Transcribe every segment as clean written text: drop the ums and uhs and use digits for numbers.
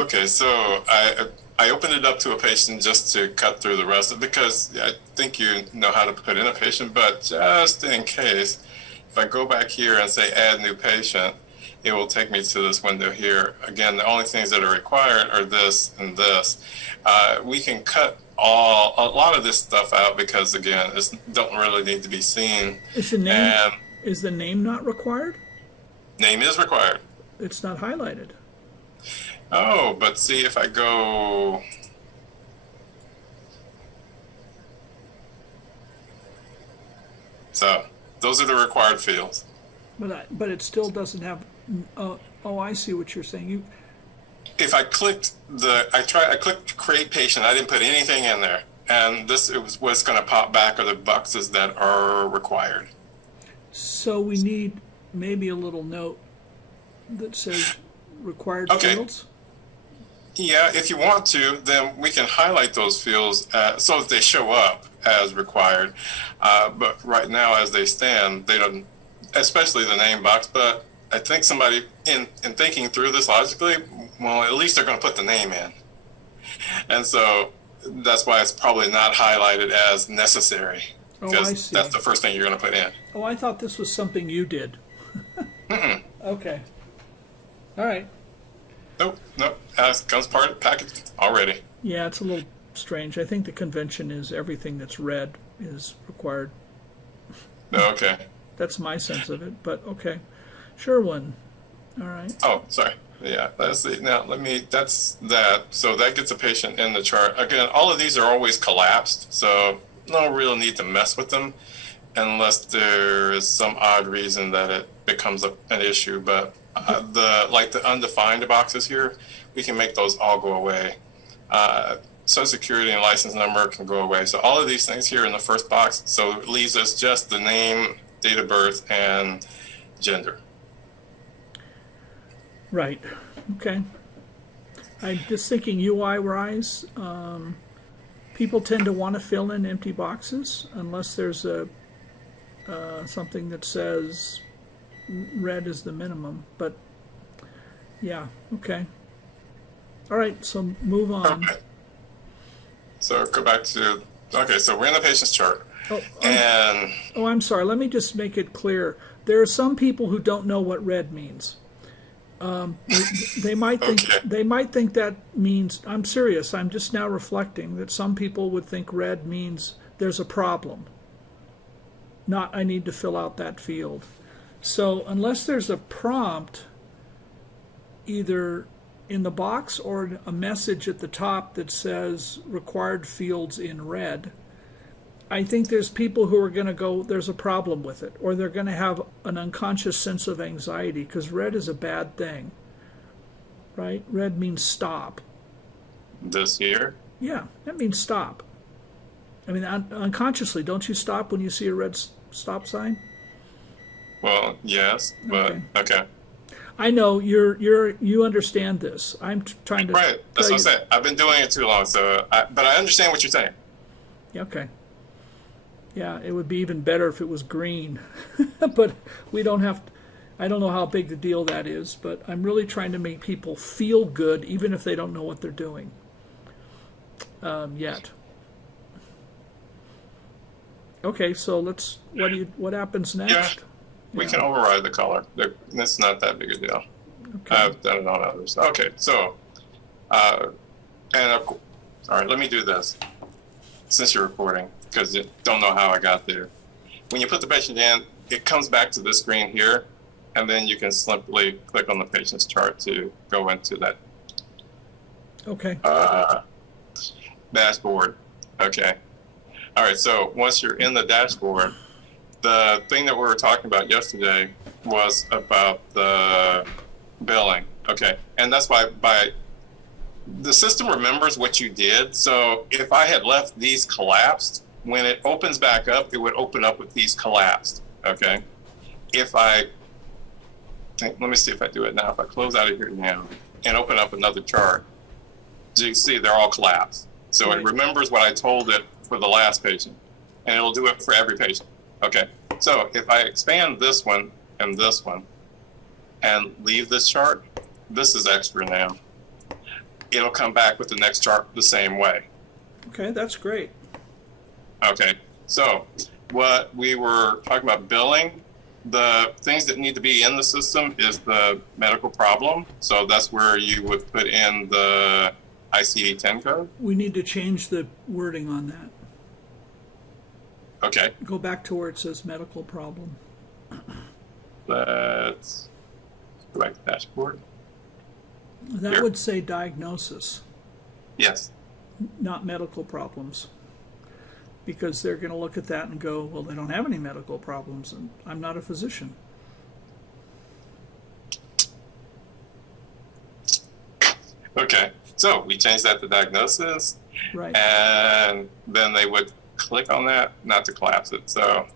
Okay, so I opened it up to a patient just to cut through the rest of it because I think you know how to put in a patient, but just in case, if I go back here and say add new patient, it will take me to this window here. Again, the only things that are required are this and this. We can cut a lot of this stuff out because again, it don't really need to be seen. Is the name not required? Name is required. It's not highlighted. Oh, but see if I go. So those are the required fields. But it still doesn't have. Oh, I see what you're saying. If I clicked I clicked create patient. I didn't put anything in there, and it was what's going to pop back are the boxes that are required. So we need maybe a little note that says required fields. Yeah, if you want to, then we can highlight those fields so that they show up as required. But right now, as they stand, they don't, especially the name box. But I think somebody, in thinking through this logically, well, at least they're going to put the name in. And so that's why it's probably not highlighted as necessary. Because that's the first thing you're going to put in. Oh, I thought this was something you did. Okay. All right. Nope. Comes part of the package already. Yeah, it's a little strange. I think the convention is everything that's red is required. Okay. That's my sense of it, but okay. Sherwin. All right. Oh, sorry. Yeah, let's see. Now, that's that. So that gets a patient in the chart. Again, all of these are always collapsed, so no real need to mess with them unless there is some odd reason that it becomes an issue. But the undefined boxes here, we can make those all go away. Social Security and license number can go away. So all of these things here in the first box, so it leaves us just the name, date of birth, and gender. Right. Okay. I'm just thinking UI-wise, people tend to want to fill in empty boxes unless there's something that says red is the minimum. But yeah, okay. All right, so move on. Okay. So go back to, okay, so we're in the patient's chart. I'm sorry. Let me just make it clear. There are some people who don't know what red means. They might think that means, I'm serious, I'm just now reflecting that some people would think red means there's a problem, not I need to fill out that field. So unless there's a prompt either in the box or a message at the top that says required fields in red, I think there's people who are going to go, there's a problem with it, or they're going to have an unconscious sense of anxiety because red is a bad thing, right? Red means stop. This here? Yeah, that means stop. I mean, unconsciously, don't you stop when you see a red stop sign? Well, yes, but okay. I know you understand this. I'm trying to. Right, that's what I'm saying. I've been doing it too long, but I understand what you're saying. Okay. Yeah, it would be even better if it was green, but we don't have. I don't know how big the deal that is, but I'm really trying to make people feel good, even if they don't know what they're doing yet. Okay, so let's. What happens next? Yeah, we can override the color. It's not that big a deal. Okay. I've done it on others. Okay, so, all right, let me do this since you're recording, because you don't know how I got there. When you put the patient in, it comes back to this screen here, and then you can simply click on the patient's chart to go into that dashboard. Okay. All right, so once you're in the dashboard, the thing that we were talking about yesterday was about the billing. Okay, and that's why the system remembers what you did. So if I had left these collapsed, when it opens back up, it would open up with these collapsed. Okay, let me see if I do it now. If I close out of here now and open up another chart, so you can see they're all collapsed. So it remembers what I told it for the last patient, and it'll do it for every patient. Okay, so if I expand this one and leave this chart, this is extra now. it'll come back with the next chart the same way. Okay, that's great. Okay, so what we were talking about billing, the things that need to be in the system is the medical problem. So that's where you would put in the ICD-10 code. We need to change the wording on that. Okay. Go back to where it says medical problem. Let's go back to the dashboard. That Here. would say diagnosis, Yes. not medical problems. Because they're going to look at that and go, well, they don't have any medical problems, and I'm not a physician. Okay, so we changed that to diagnosis, Right. and then they would click on that, not to collapse it, so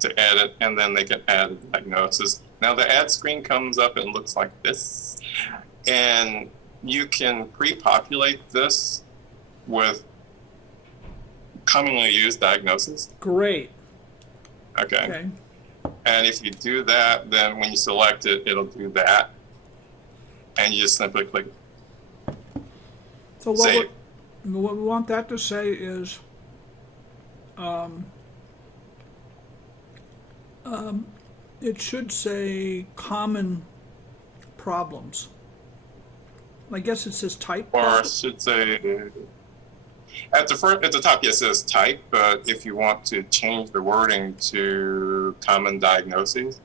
to add it, and then they can add a diagnosis. Now the ad screen comes up and looks like this, and you can pre-populate this with commonly used diagnosis. Great. Okay. Okay. And if you do that, then when you select it, it'll do that. And you just simply click So save. what we want that to say is, it should say common problems. I guess it says type. Or I should say, at the top, yes, it says type, but if you want to change the wording to common diagnoses.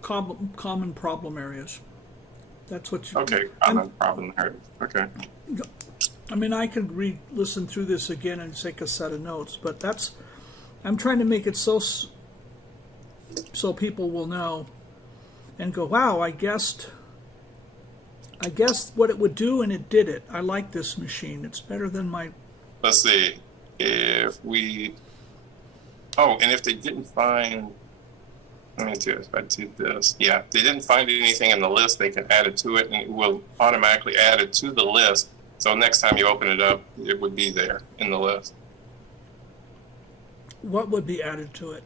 Common problem areas. That's what you. Okay, common problem areas. Okay. I mean, I could listen through this again and take a set of notes, but I'm trying to make it so people will know and go, wow, I guessed what it would do, and it did it. I like this machine. It's better than my. Let's see if we. Oh, and if they didn't find. Let me do if I do this. Yeah, if they didn't find anything in the list, they can add it to it, and it will automatically add it to the list. So next time you open it up, it would be there in the list. What would be added to it?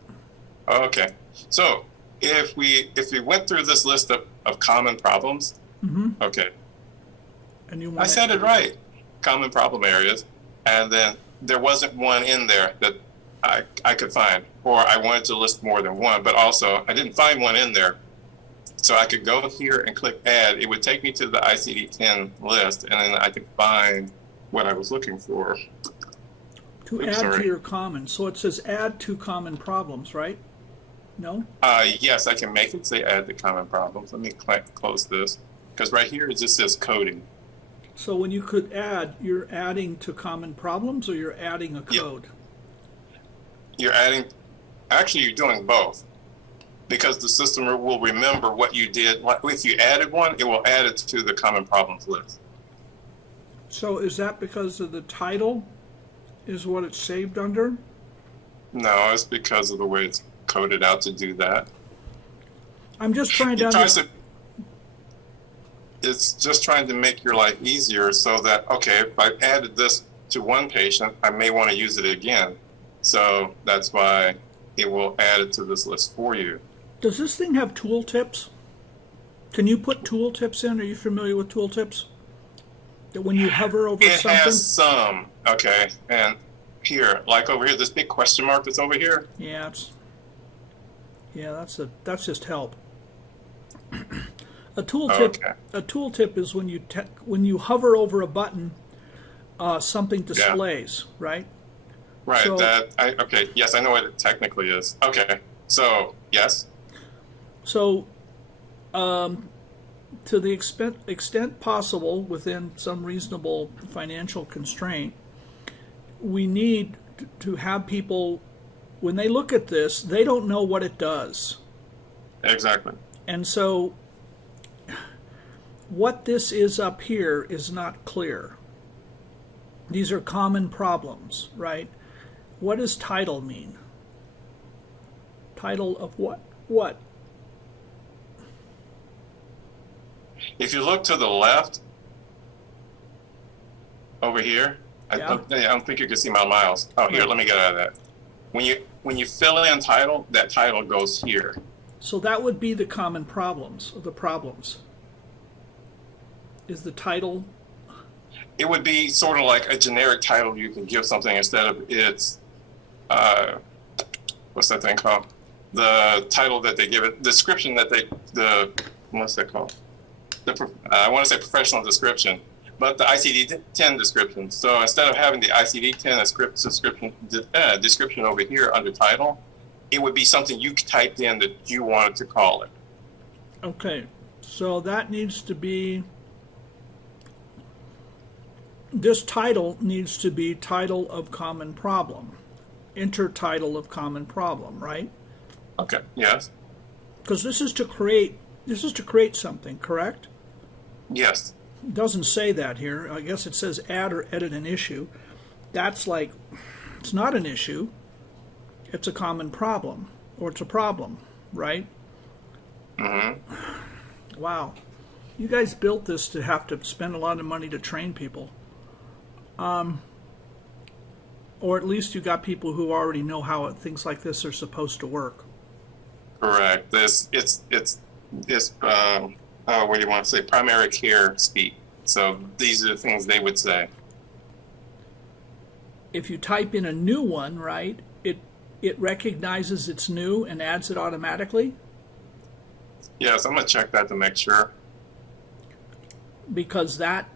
Okay, so if we went through this list of common problems, okay, And you I want said it right, common problem areas, and then there wasn't one in there that I could find, or I wanted to list more than one, but also I didn't find one in there. So I could go here and click add. It would take me to the ICD-10 list, and then I could find what I was looking for. to add to your common. So it says add to common problems, right? No? Yes, I can make it say add to common problems. Let me close this, because right here it just says coding. So when you could add, you're adding to common problems, or you're adding a code? You're adding, actually you're doing both, because the system will remember what you did. If you added one, it will add it to the common problems list. So is that because of the title is what it's saved under? No, it's because of the way it's coded out to do that. I'm just trying to It's just trying to make your life easier so that, okay, if I added this to one patient, I may want to use it again. So that's why it will add it to this list for you. Does this thing have tooltips? Can you put tooltips in? Are you familiar with tooltips? That when you hover over It something? has some, okay, and here, like over here, this big question mark that's over here. Yeah, that's just help. A tooltip is when you hover over a button, something displays, right? Right. So, okay. Yes, I know what it technically is. Okay. So yes. So, to the extent possible, within some reasonable financial constraint, we need to have people, when they look at this, they don't know what it does. Exactly. And so, what this is up here is not clear. These are common problems, right? What does title mean? Title of what? What? If you look to the left, over here, I don't think you can see my mouse. Oh, here, let me get out of that. When you fill in title, that title goes here. So that would be the common problems, or the problems. Is the title? It would be sort of like a generic title you can give something instead of its, what's that thing called? The title that they give it, description that what's that called? I want to say professional description, but the ICD-10 description. So instead of having the ICD-10 description over here under title, it would be something you typed in that you wanted to call it. Okay, so that needs to be, this title needs to be title of common problem, intertitle of common problem, right? Okay, yes. Because this is to create something, correct? Yes. It doesn't say that here. I guess it says add or edit an issue. That's like, it's not an issue. It's a common problem, or it's a problem, right? Mm-hmm. Wow. You guys built this to have to spend a lot of money to train people. Or at least you got people who already know how things like this are supposed to work. Correct. It's what do you want to say? Primary care speak. So these are the things they would say. If you type in a new one, right, it recognizes it's new and adds it automatically? Yes, I'm going to check that to make sure. Because that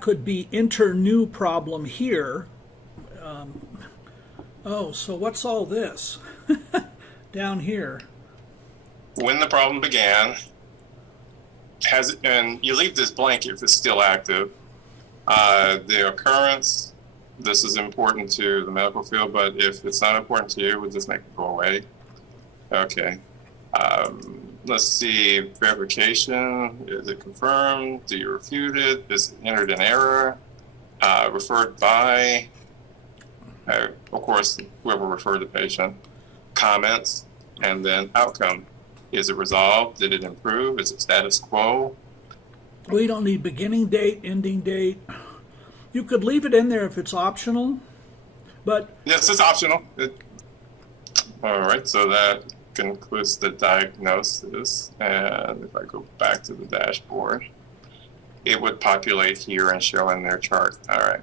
could be enter new problem here. So what's all this down here? When the problem began, and you leave this blank if it's still active. The occurrence, this is important to the medical field, but if it's not important to you, we'll just make it go away. Okay. Let's see, verification, is it confirmed? Do you refute it? Is it entered an error? Referred by, of course, whoever referred the patient. Comments, and then outcome. Is it resolved? Did it improve? Is it status quo? We don't need beginning date, ending date. You could leave it in there if it's optional, but... Yes, it's optional. All right, so that concludes the diagnosis. And if I go back to the dashboard, it would populate here and show in their chart. All right.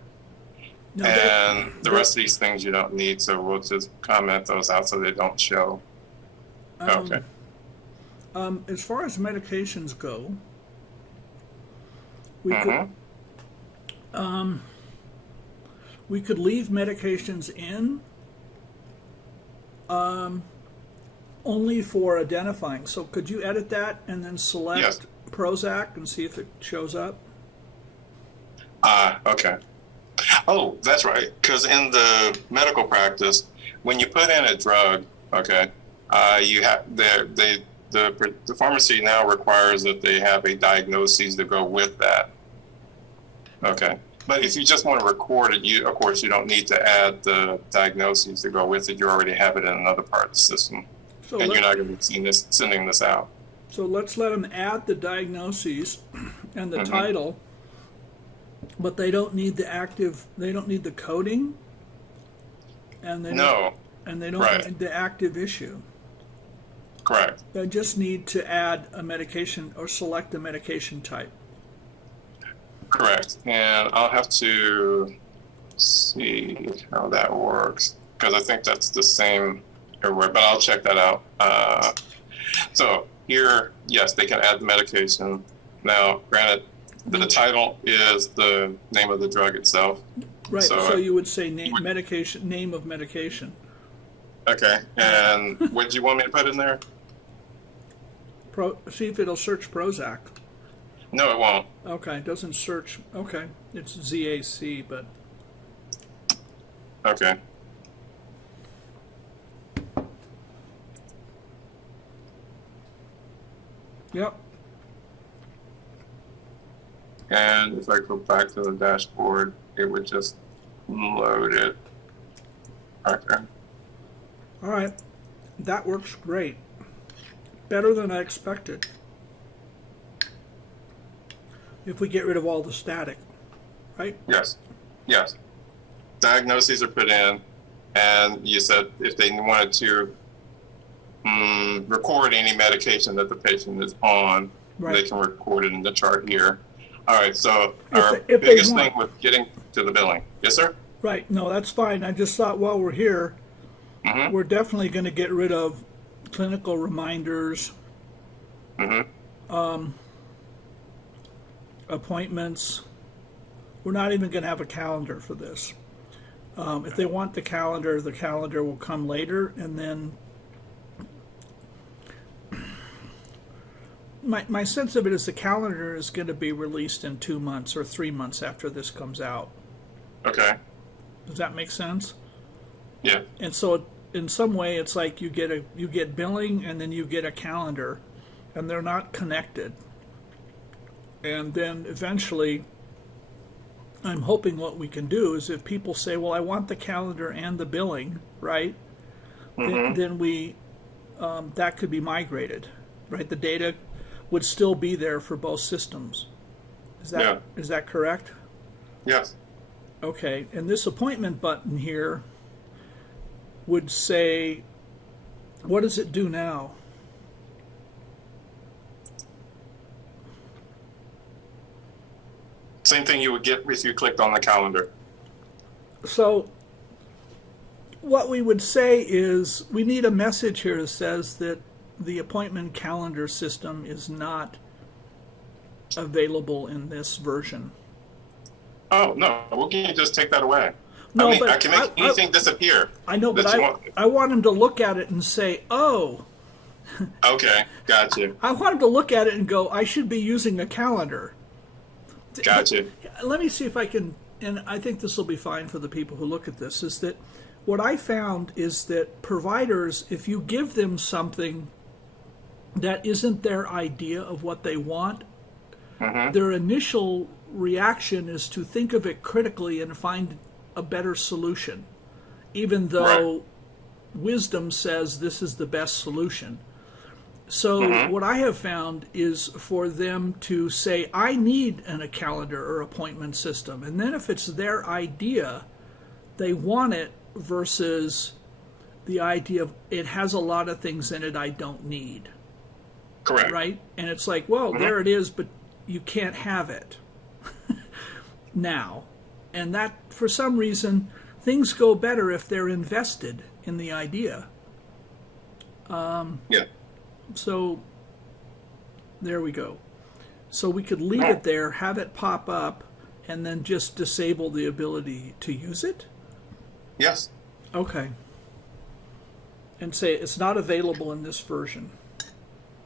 Now and the rest of these things you don't need, so we'll just comment those out so they don't show. Okay. As far as medications go, we could leave medications in only for identifying. So could you edit that and then select Prozac and see if it shows up? Okay. Oh, that's right. Because in the medical practice, when you put in a drug, okay, you have the pharmacy now requires that they have a diagnosis to go with that. Okay. But if you just want to record it, of course, you don't need to add the diagnoses to go with it. You already have it in another part of the system. So and you're not going to be sending this out. So let's let them add the diagnoses and the title, but they don't need the coding, and they don't need the active issue. Correct. They just need to add a medication or select a medication type. Correct. And I'll have to see how that works because I think that's the same everywhere, but I'll check that out. So here, yes, they can add the medication. Now, granted, the title is the name of the drug itself. Right. So you would say name of medication. Okay. And what do you want me to put in there? See if it'll search Prozac. No, it won't. Okay, it doesn't search. Okay, it's ZAC, but... Okay. Yep. And if I go back to the dashboard, it would just load it. Okay. All right. That works great. Better than I expected. If we get rid of all the static, right? Yes. Yes. Diagnoses are put in, and you said if they wanted to record any medication that the patient is on, they can record it in the chart here. All right, so If our they biggest want. thing with getting to the billing. Yes, sir? Right. No, that's fine. I just thought while we're here, we're definitely going to get rid of clinical reminders, appointments. We're not even going to have a calendar for this. If they want the calendar will come later, and then my sense of it is the calendar is going to be released in 2 months or 3 months after this comes out. Okay. Does that make sense? Yeah. And so in some way it's like you get billing and then you get a calendar, and they're not connected. And then eventually I'm hoping what we can do is if people say, well, I want the calendar and the billing, right? Then we that could be migrated, right? The data would still be there for both systems. Is that correct? Yes. Okay, and this appointment button here would say, what does it do now? Same thing you would get if you clicked on the calendar. So what we would say is we need a message here that says that the appointment calendar system is not available in this version. Oh, no. Well, can you just take that away? No, I mean, but I can make anything disappear. I know, but I want him to look at it and say, oh. Okay, gotcha. I want him to look at it and go, I should be using a calendar. Gotcha. Let me see if I can, and I think this will be fine for the people who look at this, is that what I found is that providers, if you give them something that isn't their idea of what they want, their initial reaction is to think of it critically and find a better solution, even though wisdom says this is the best solution. So what I have found is for them to say, I need a calendar or appointment system. And then if it's their idea, they want it versus the idea of it has a lot of things in it I don't need. Correct. Right? And it's like, well, there it is, but you can't have it now. And that, for some reason, things go better if they're invested in the idea. Yeah. So there we go. So we could leave it there, have it pop up, and then just disable the ability to use it? Yes. Okay. And say it's not available in this version.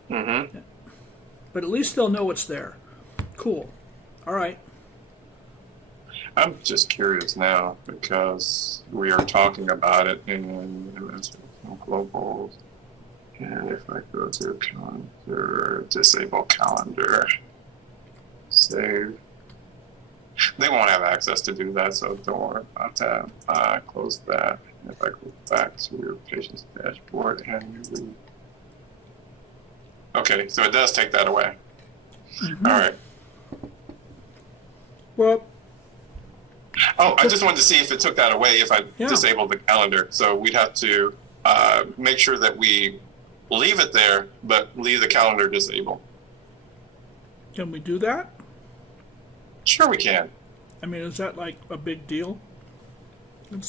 But at least they'll know it's there. Cool. All right. I'm just curious now because we are talking about it in global. And if I go to calendar, disable calendar, save, they won't have access to do that, so don't worry about that. Close that. And if I go back to your patient's dashboard and you okay, so it does take that away. All right. Well, oh, I just wanted to see if it took that away if I disabled the calendar. So we'd have to make sure that we leave it there, but leave the calendar disabled. Can we do that? Sure we can. I mean, is that like a big deal?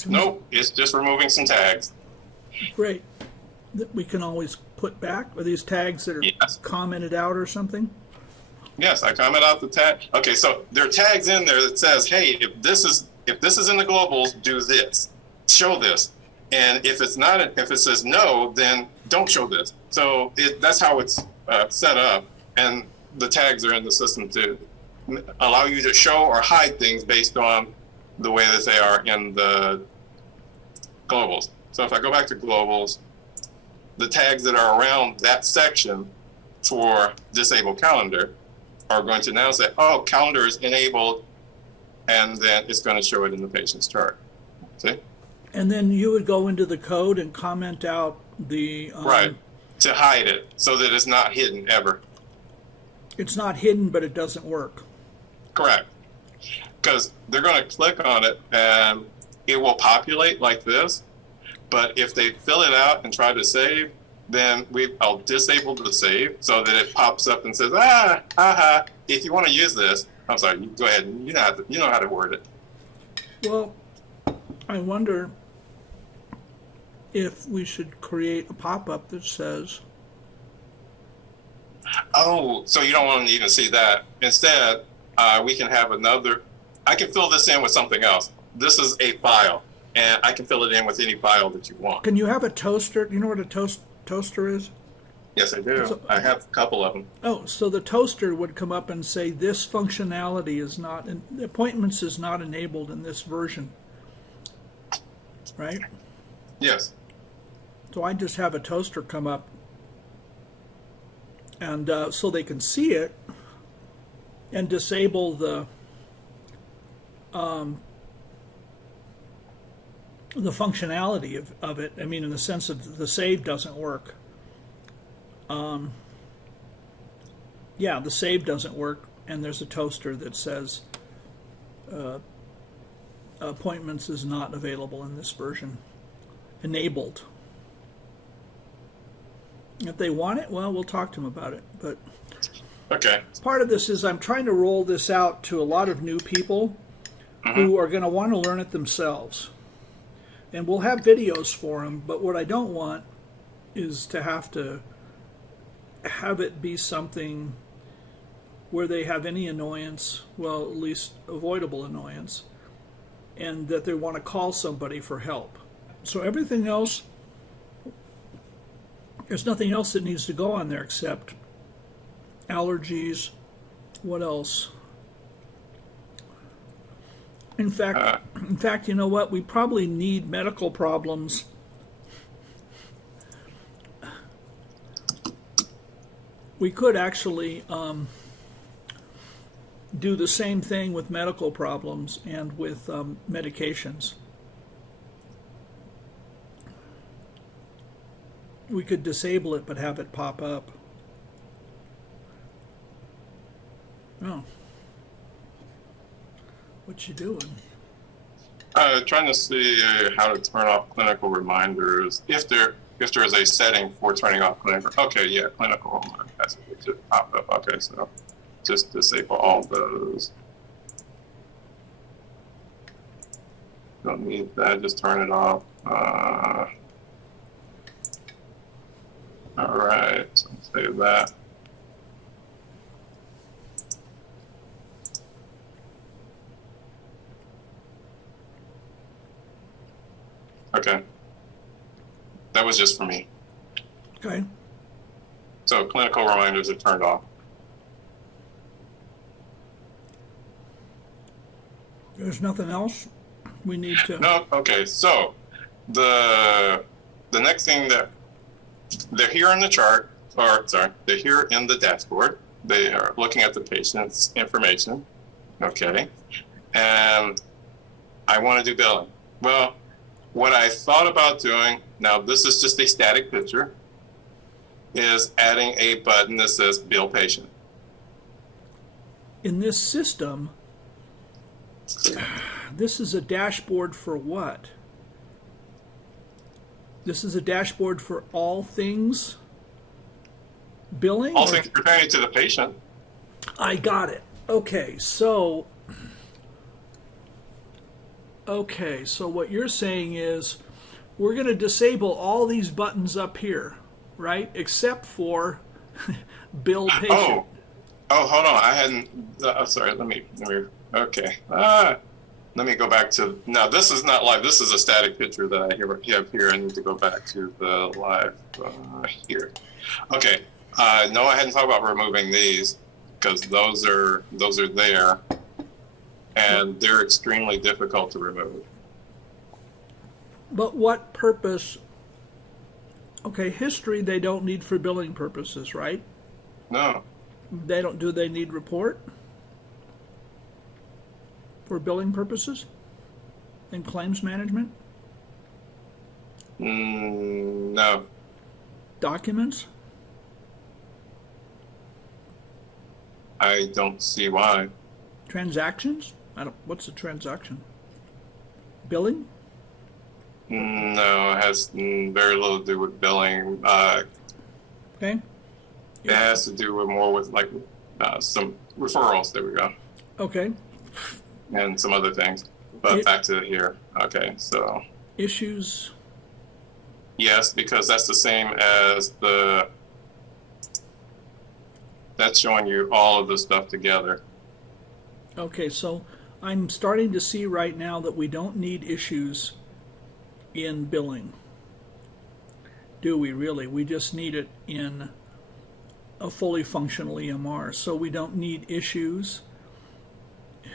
Nope, it's just removing some tags. Great. That we can always put back? Are these tags that are commented out or something? Yes, I comment out the tag. Okay, so there are tags in there that says, hey, if this is in the globals, do this. Show this. And if it's not, if it says no, then don't show this. So that's how it's set up, and the tags are in the system to allow you to show or hide things based on the way that they are in the globals. So if I go back to globals, the tags that are around that section for disable calendar are going to now say, oh, calendar is enabled, and then it's going to show it in the patient's chart. See? And then you would go into the code and comment out the... right, to hide it so that it's not hidden ever. It's not hidden, but it doesn't work. Correct. Because they're going to click on it and it will populate like this. But if they fill it out and try to save, then I'll disable the save so that it pops up and says, if you want to use this, I'm sorry. Go ahead. You know how to word it. Well, I wonder if we should create a pop-up that says, oh, so you don't want to even see that. Instead, we can have another. I can fill this in with something else. This is a file, and I can fill it in with any file that you want. can you have a toaster? Do you know what a toaster is? Yes, I do. So- I have a couple of them. Oh, so the toaster would come up and say, this functionality is not, appointments is not enabled in this version, right? Yes. So I just have a toaster come up, and so they can see it and disable the functionality of it. I mean, in the sense that the save doesn't work. Yeah, the save doesn't work, and there's a toaster that says appointments is not available in this version. Enabled. If they want it, well, we'll talk to them about it. But Okay. part of this is I'm trying to roll this out to a lot of new people who are going to want to learn it themselves. And we'll have videos for them, but what I don't want is to have it be something where they have any annoyance, well, at least avoidable annoyance, and that they want to call somebody for help. So everything else, there's nothing else that needs to go on there except allergies. What else? In fact, you know what? We probably need medical problems. We could actually do the same thing with medical problems and with medications. We could disable it but have it pop up. Oh. What you doing? Trying to see how to turn off clinical reminders. If there is a setting for turning off clinical. Okay, yeah, clinical reminders. That's what it just popped up. Okay, so just disable all those. Don't need that. Just turn it off. All right, so save that. Okay. That was just for me. Okay. So clinical reminders are turned off. There's nothing else we need to. No, okay. So the next thing that they're here in the chart, or sorry, they're here in the dashboard. They are looking at the patient's information. Okay. And I want to do billing. Well, what I thought about doing, now this is just a static picture, is adding a button that says bill patient. In this system, this is a dashboard for what? This is a dashboard for all things billing? All things pertaining to the patient. I got it. Okay, so what you're saying is we're going to disable all these buttons up here, right? Except for bill patient. Oh, hold on. I hadn't. Sorry. Let me. Okay. Let me go back to. No, this is not live. This is a static picture that I have here. I need to go back to the live here. Okay. No, I hadn't thought about removing these because those are there, and they're extremely difficult to remove. But what purpose? Okay, history they don't need for billing purposes, right? No. They don't. Do they need report for billing purposes and claims management? No. Documents? I don't see why. Transactions? What's a transaction? Billing? No, it has very little to do with billing. Okay. It has to do with more with like some referrals. There we go. Okay. and some other things. But back to here. Okay, so. Issues. Yes, because that's the same as that's showing you all of the stuff together. Okay, so I'm starting to see right now that we don't need issues in billing. Do we really? We just need it in a fully functional EMR. So we don't need issues.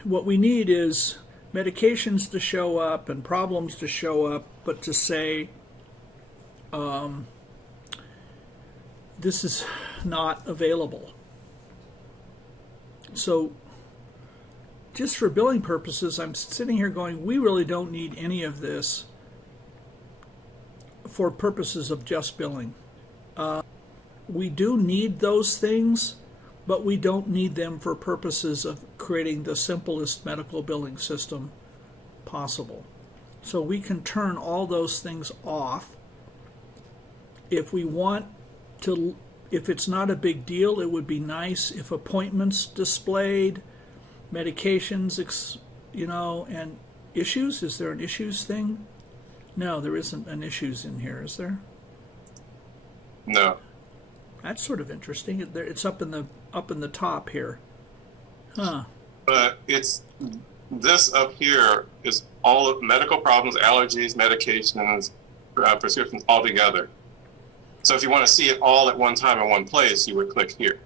What we need is medications to show up and problems to show up, but to say this is not available. So just for billing purposes, I'm sitting here going, we really don't need any of this for purposes of just billing. We do need those things, but we don't need them for purposes of creating the simplest medical billing system possible. So we can turn all those things off. If we want to, if it's not a big deal, it would be nice if appointments displayed, medications, and issues. Is there an issues thing? No, there isn't an issues in here, is there? No. That's sort of interesting. It's up in the top here. Huh. But this up here is all of medical problems, allergies, medications, prescriptions all together. So if you want to see it all at one time in one place, you would click here.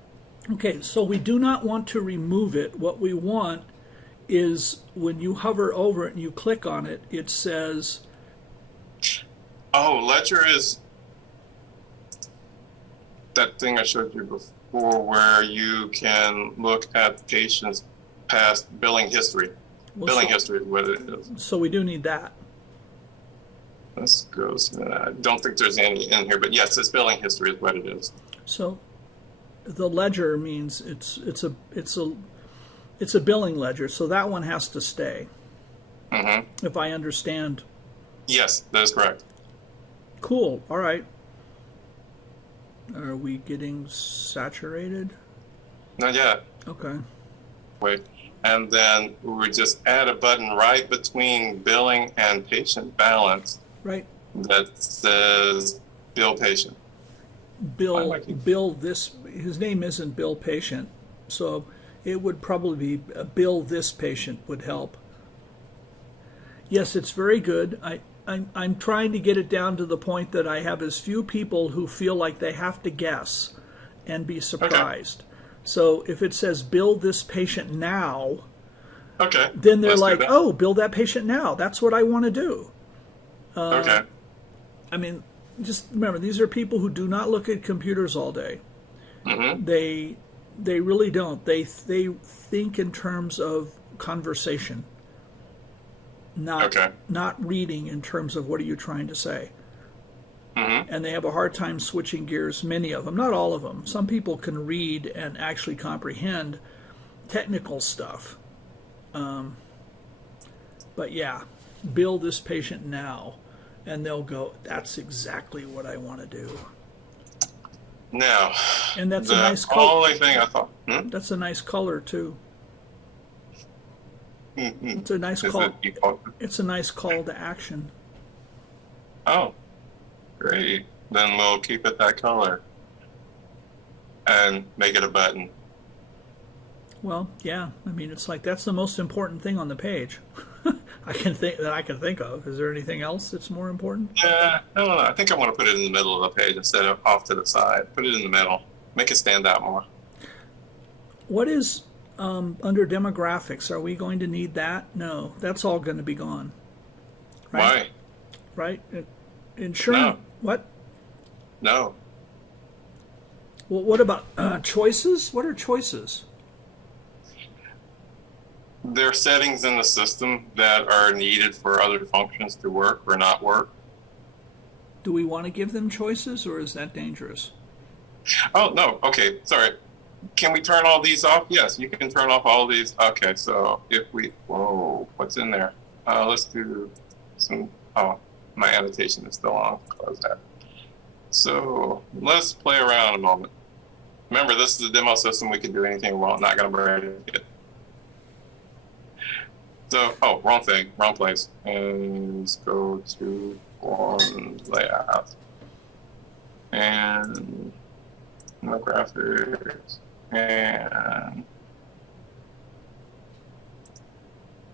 Okay, so we do not want to remove it. What we want is when you hover over it and you click on it, it says... Oh, Ledger is that thing I showed you before where you can look at patients' past billing history. Billing history is what it is. So we do need that. This goes. I don't think there's any in here, but yes, it's billing history is what it is. So the ledger means it's a billing ledger. So that one has to stay. Mm-hmm. If I understand. Yes, that is correct. Cool. All right. Are we getting saturated? Not yet. Okay. Wait. And then we would just add a button right between billing and patient balance. Right. That says bill patient. Bill this, his name isn't Bill Patient, so it would probably be Bill this patient would help. Yes, it's very good. I'm trying to get it down to the point that I have as few people who feel like they have to guess and be surprised. Okay. So if it says bill this patient now, okay, then they're like, oh, bill that patient now. That's what I want to do. Okay. I mean, just remember, these are people who do not look at computers all day. Mm-hmm. They really don't. They think in terms of conversation. Not reading in terms of what are you trying to say. Mm-hmm. And they have a hard time switching gears, many of them, not all of them. Some people can read and actually comprehend technical stuff. But yeah, bill this patient now, and they'll go, that's exactly what I want to do. Now, and that's a nice color. The only thing I thought. That's a nice color, too. Mm-hmm. It's a nice call. It's a nice call to action. Oh, great. Then we'll keep it that color and make it a button. Well, yeah. I mean, it's like that's the most important thing on the page. I can think of. Is there anything else that's more important? Yeah, I don't know. I think I want to put it in the middle of the page instead of off to the side. Put it in the middle. Make it stand out more. What is under demographics? Are we going to need that? No, that's all going to be gone. Right? Why? Right? Insurance. No. What? No. Well, what about choices? What are choices? There are settings in the system that are needed for other functions to work or not work. Do we want to give them choices, or is that dangerous? Oh, no. Okay, sorry. Can we turn all these off? Yes, you can turn off all these. Okay, so if we... Whoa, what's in there? Let's do some... Oh, my annotation is still on. Close that. So let's play around a moment. Remember, this is a demo system. We can do anything we want. Not going to break it. So, oh, wrong thing, wrong place. And let's go to form layout. And no graphics. And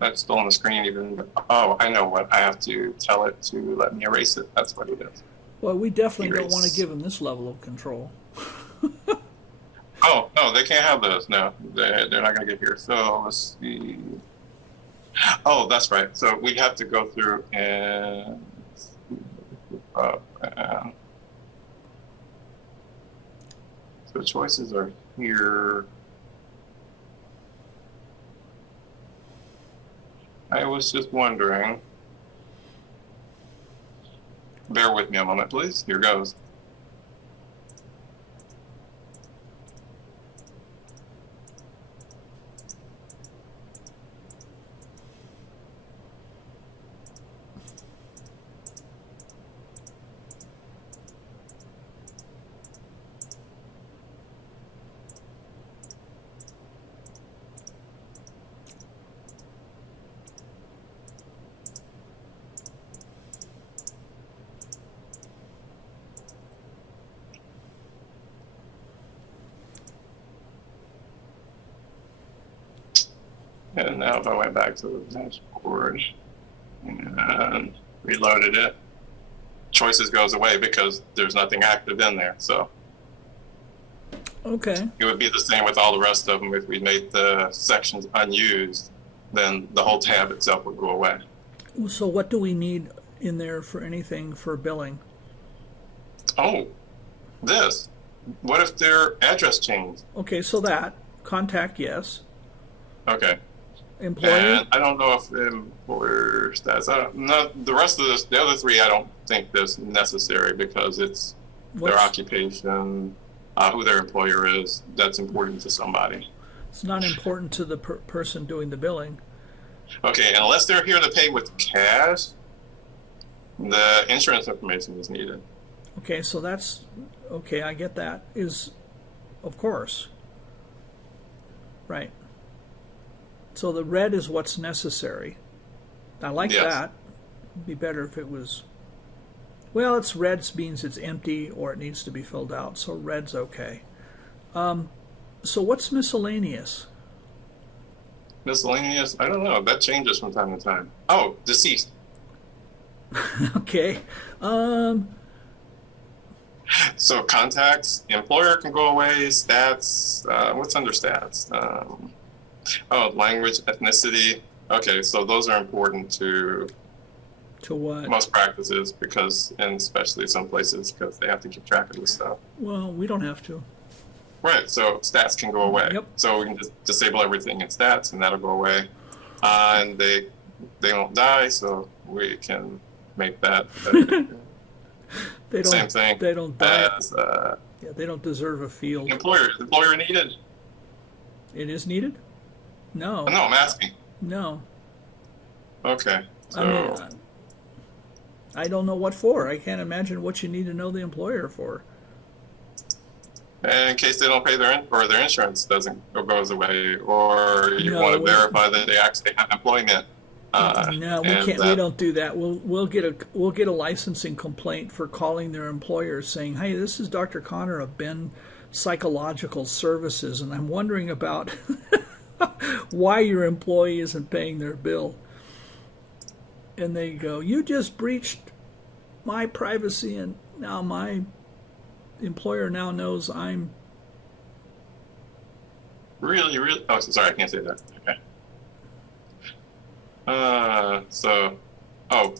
that's still on the screen even. Oh, I know what. I have to tell it to let me erase it. That's what it is. Well, we definitely don't want to give them this level of control. Oh, no, they can't have those. No, they're not going to get here. So let's see. Oh, that's right. So we have to go through and so choices are here. I was just wondering. Bear with me a moment, please. Here goes. And now if I went back to the dashboard and reloaded it, choices goes away because there's nothing active in there. So okay, it would be the same with all the rest of them. If we made the sections unused, then the whole tab itself would go away. So what do we need in there for anything for billing? Oh, this. What if their address changed? Okay, so that contact, yes. Okay. Employer? And I don't know if employer stats. I don't know. The rest of this, the other three, I don't think that's necessary because it's their occupation, who their employer is. That's important to somebody. It's not important to the person doing the billing. Okay, unless they're here to pay with cash, the insurance information is needed. Okay, so that's okay. I get that. Is of course right. So the red is what's necessary. I like that. It'd be better if it was. Well, it's red means it's empty or it needs to be filled out. So red's okay. So what's miscellaneous? Miscellaneous? I don't know. That changes from time to time. Oh, deceased. Okay. So contacts, employer can go away. Stats. What's under stats? Oh, language, ethnicity. Okay, so those are important to what? Most practices because, and especially some places, because they have to keep track of this stuff. Well, we don't have to. Right, so stats can go away. Yep. So we can just disable everything in stats, and that'll go away. And they won't die, so we can make that. They don't. Same thing. They don't die. As, yeah, they don't deserve a field. Employer needed. It is needed. No. No, I'm asking. No. Okay. So. I mean, I don't know what for. I can't imagine what you need to know the employer for. In case they don't pay their insurance goes away, or you want to verify that they actually have employment. No, we can't. We don't do that. We'll get a licensing complaint for calling their employer saying, "Hey, this is Dr. Connor of Ben Psychological Services, and I'm wondering about why your employee isn't paying their bill." And they go, "You just breached my privacy, and now my employer now knows I'm." Really? Oh, sorry, I can't say that. Okay.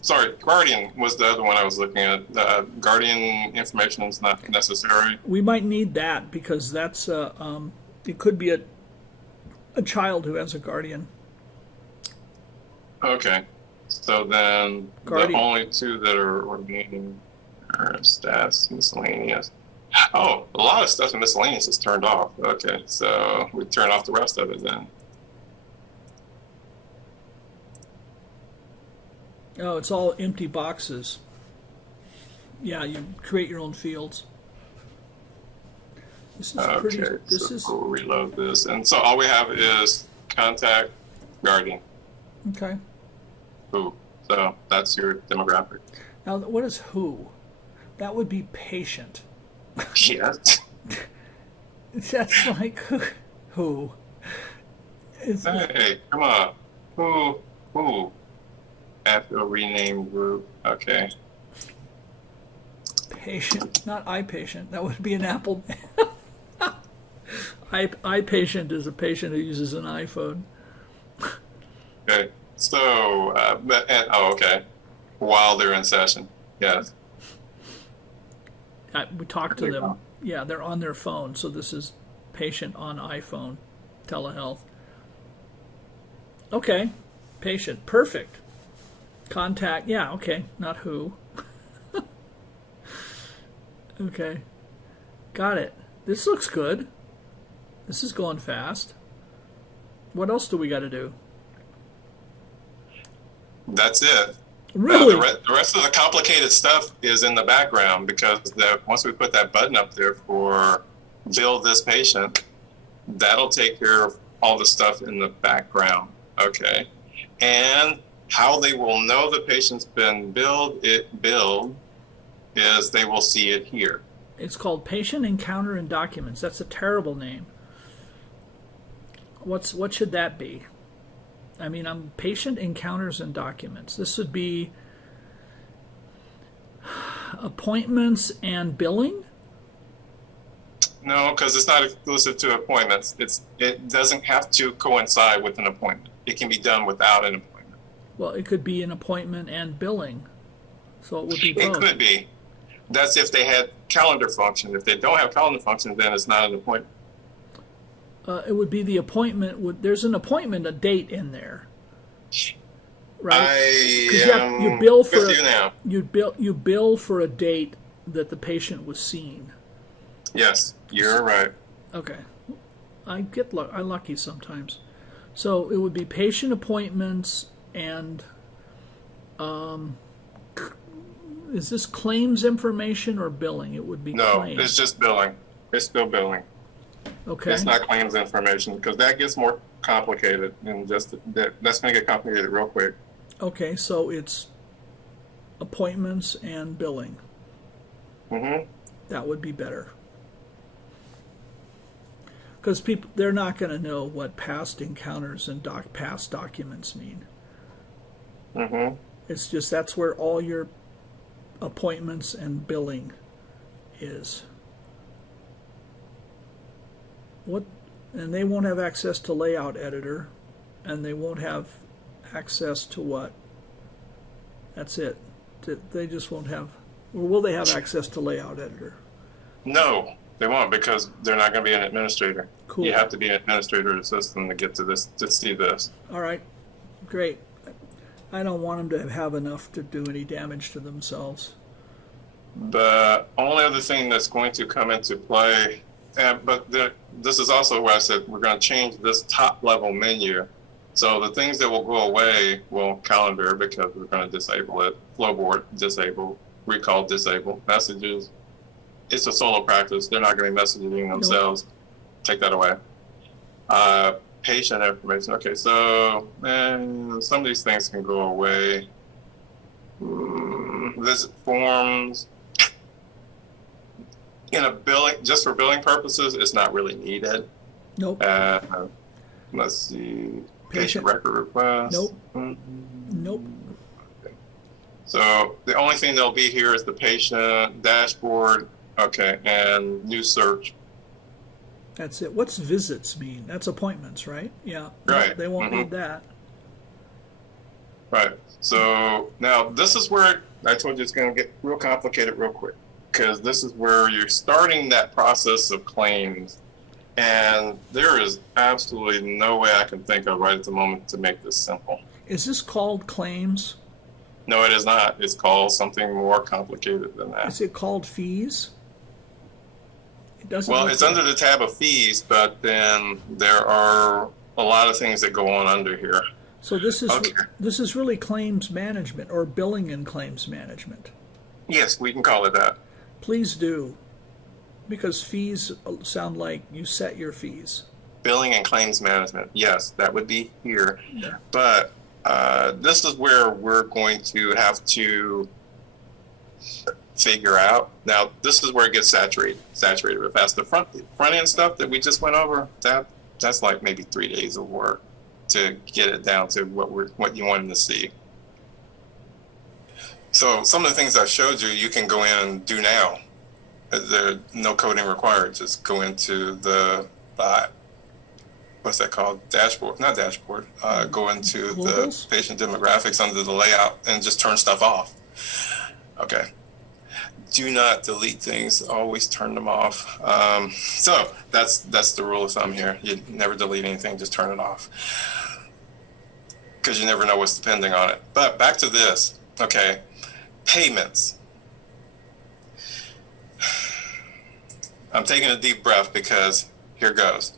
Sorry, Guardian was the other one I was looking at. Guardian information is not necessary. We might need that because that's it could be a child who has a guardian. Okay, so then the only two that are remaining are stats, miscellaneous. Oh, a lot of stuff in miscellaneous is turned off. Okay, so we turn off the rest of it then. Oh, it's all empty boxes. Yeah, you create your own fields. This is pretty. This is. We'll reload this, and so all we have is contact, Guardian. Okay. Who. So that's your demographic. Now, what is who? That would be patient. Yes. That's like who? It's Hey, come on. Who? After a renamed group. Okay. patient, not iPatient. That would be an Apple. iPatient is a patient who uses an iPhone. Okay. So, okay. While they're in session. Yes. We talked to them. Yeah, they're on their phone. So this is patient on iPhone, telehealth. Okay, patient, perfect. Contact, yeah, okay, not who. Okay, got it. This looks good. This is going fast. What else do we got to do? That's it. Really? The rest of the complicated stuff is in the background because once we put that button up there for bill this patient, that'll take care of all the stuff in the background. Okay. And how they will know the patient's been billed is they will see it here. It's called Patient Encounter and Documents. That's a terrible name. What should that be? I mean, I'm Patient Encounters and Documents. This would be appointments and billing? No, because it's not exclusive to appointments. It doesn't have to coincide with an appointment. It can be done without an appointment. Well, it could be an appointment and billing. So it would be both. It could be. That's if they had calendar function. If they don't have calendar function, then it's not an appointment. It would be the appointment. There's an appointment, a date in there, right? You bill for with you now. You bill for a date that the patient was seen. Yes, you're right. Okay, I'm lucky sometimes. So it would be patient appointments and is this claims information or billing? It would be claims. No, it's just billing. It's still billing. Okay. It's not claims information because that gets more complicated and that's going to get complicated real quick. Okay, so it's appointments and billing. Mm-hmm. That would be better. Because they're not going to know what past encounters and past documents mean. Mm-hmm. It's just that's where all your appointments and billing is. And they won't have access to layout editor, and they won't have access to what? That's it. They just won't have. Or will they have access to layout editor? No, they won't because they're not going to be an administrator. Cool. You have to be an administrator of the system to get to this, to see this. All right, great. I don't want them to have enough to do any damage to themselves. The only other thing that's going to come into play, this is also where I said we're going to change this top level menu. So the things that will go away will calendar because we're going to disable it. Flowboard, disable. Recall, disable. Messages. It's a solo practice. They're not going to be messaging themselves. Nope. Take that away. Patient information. Okay, so some of these things can go away. Visit forms. In a billing, just for billing purposes, it's not really needed. Nope. Let's see. Patient record request. Nope. Nope. Okay. So the only thing that'll be here is the patient dashboard. Okay, and new search. That's it. What's visits mean? That's appointments, right? Yeah. Right. They won't need that. Right. So now this is where I told you it's going to get real complicated real quick because this is where you're starting that process of claims. And there is absolutely no way I can think of right at the moment to make this simple. Is this called claims? No, it is not. It's called something more complicated than that. Is it called fees? It doesn't. Well, it's under the tab of fees, but then there are a lot of things that go on under here. So this is really claims management or billing and claims management. Yes, we can call it that. Please do. Because fees sound like you set your fees. Billing and claims management. Yes, that would be here. Yeah. But This is where we're going to have to figure out. Now, this is where it gets saturated real fast. The front end stuff that we just went over, that's like maybe 3 days of work to get it down to what you wanted to see. So some of the things I showed you, you can go in and do now. There's no coding required. Just go into the what's that called? Dashboard, not dashboard. Go into the patient demographics under the layout and just turn stuff off. Okay. Do not delete things. Always turn them off. So that's the rule of thumb here. You never delete anything. Just turn it off, because you never know what's depending on it. But back to this. Okay, payments. I'm taking a deep breath because here goes.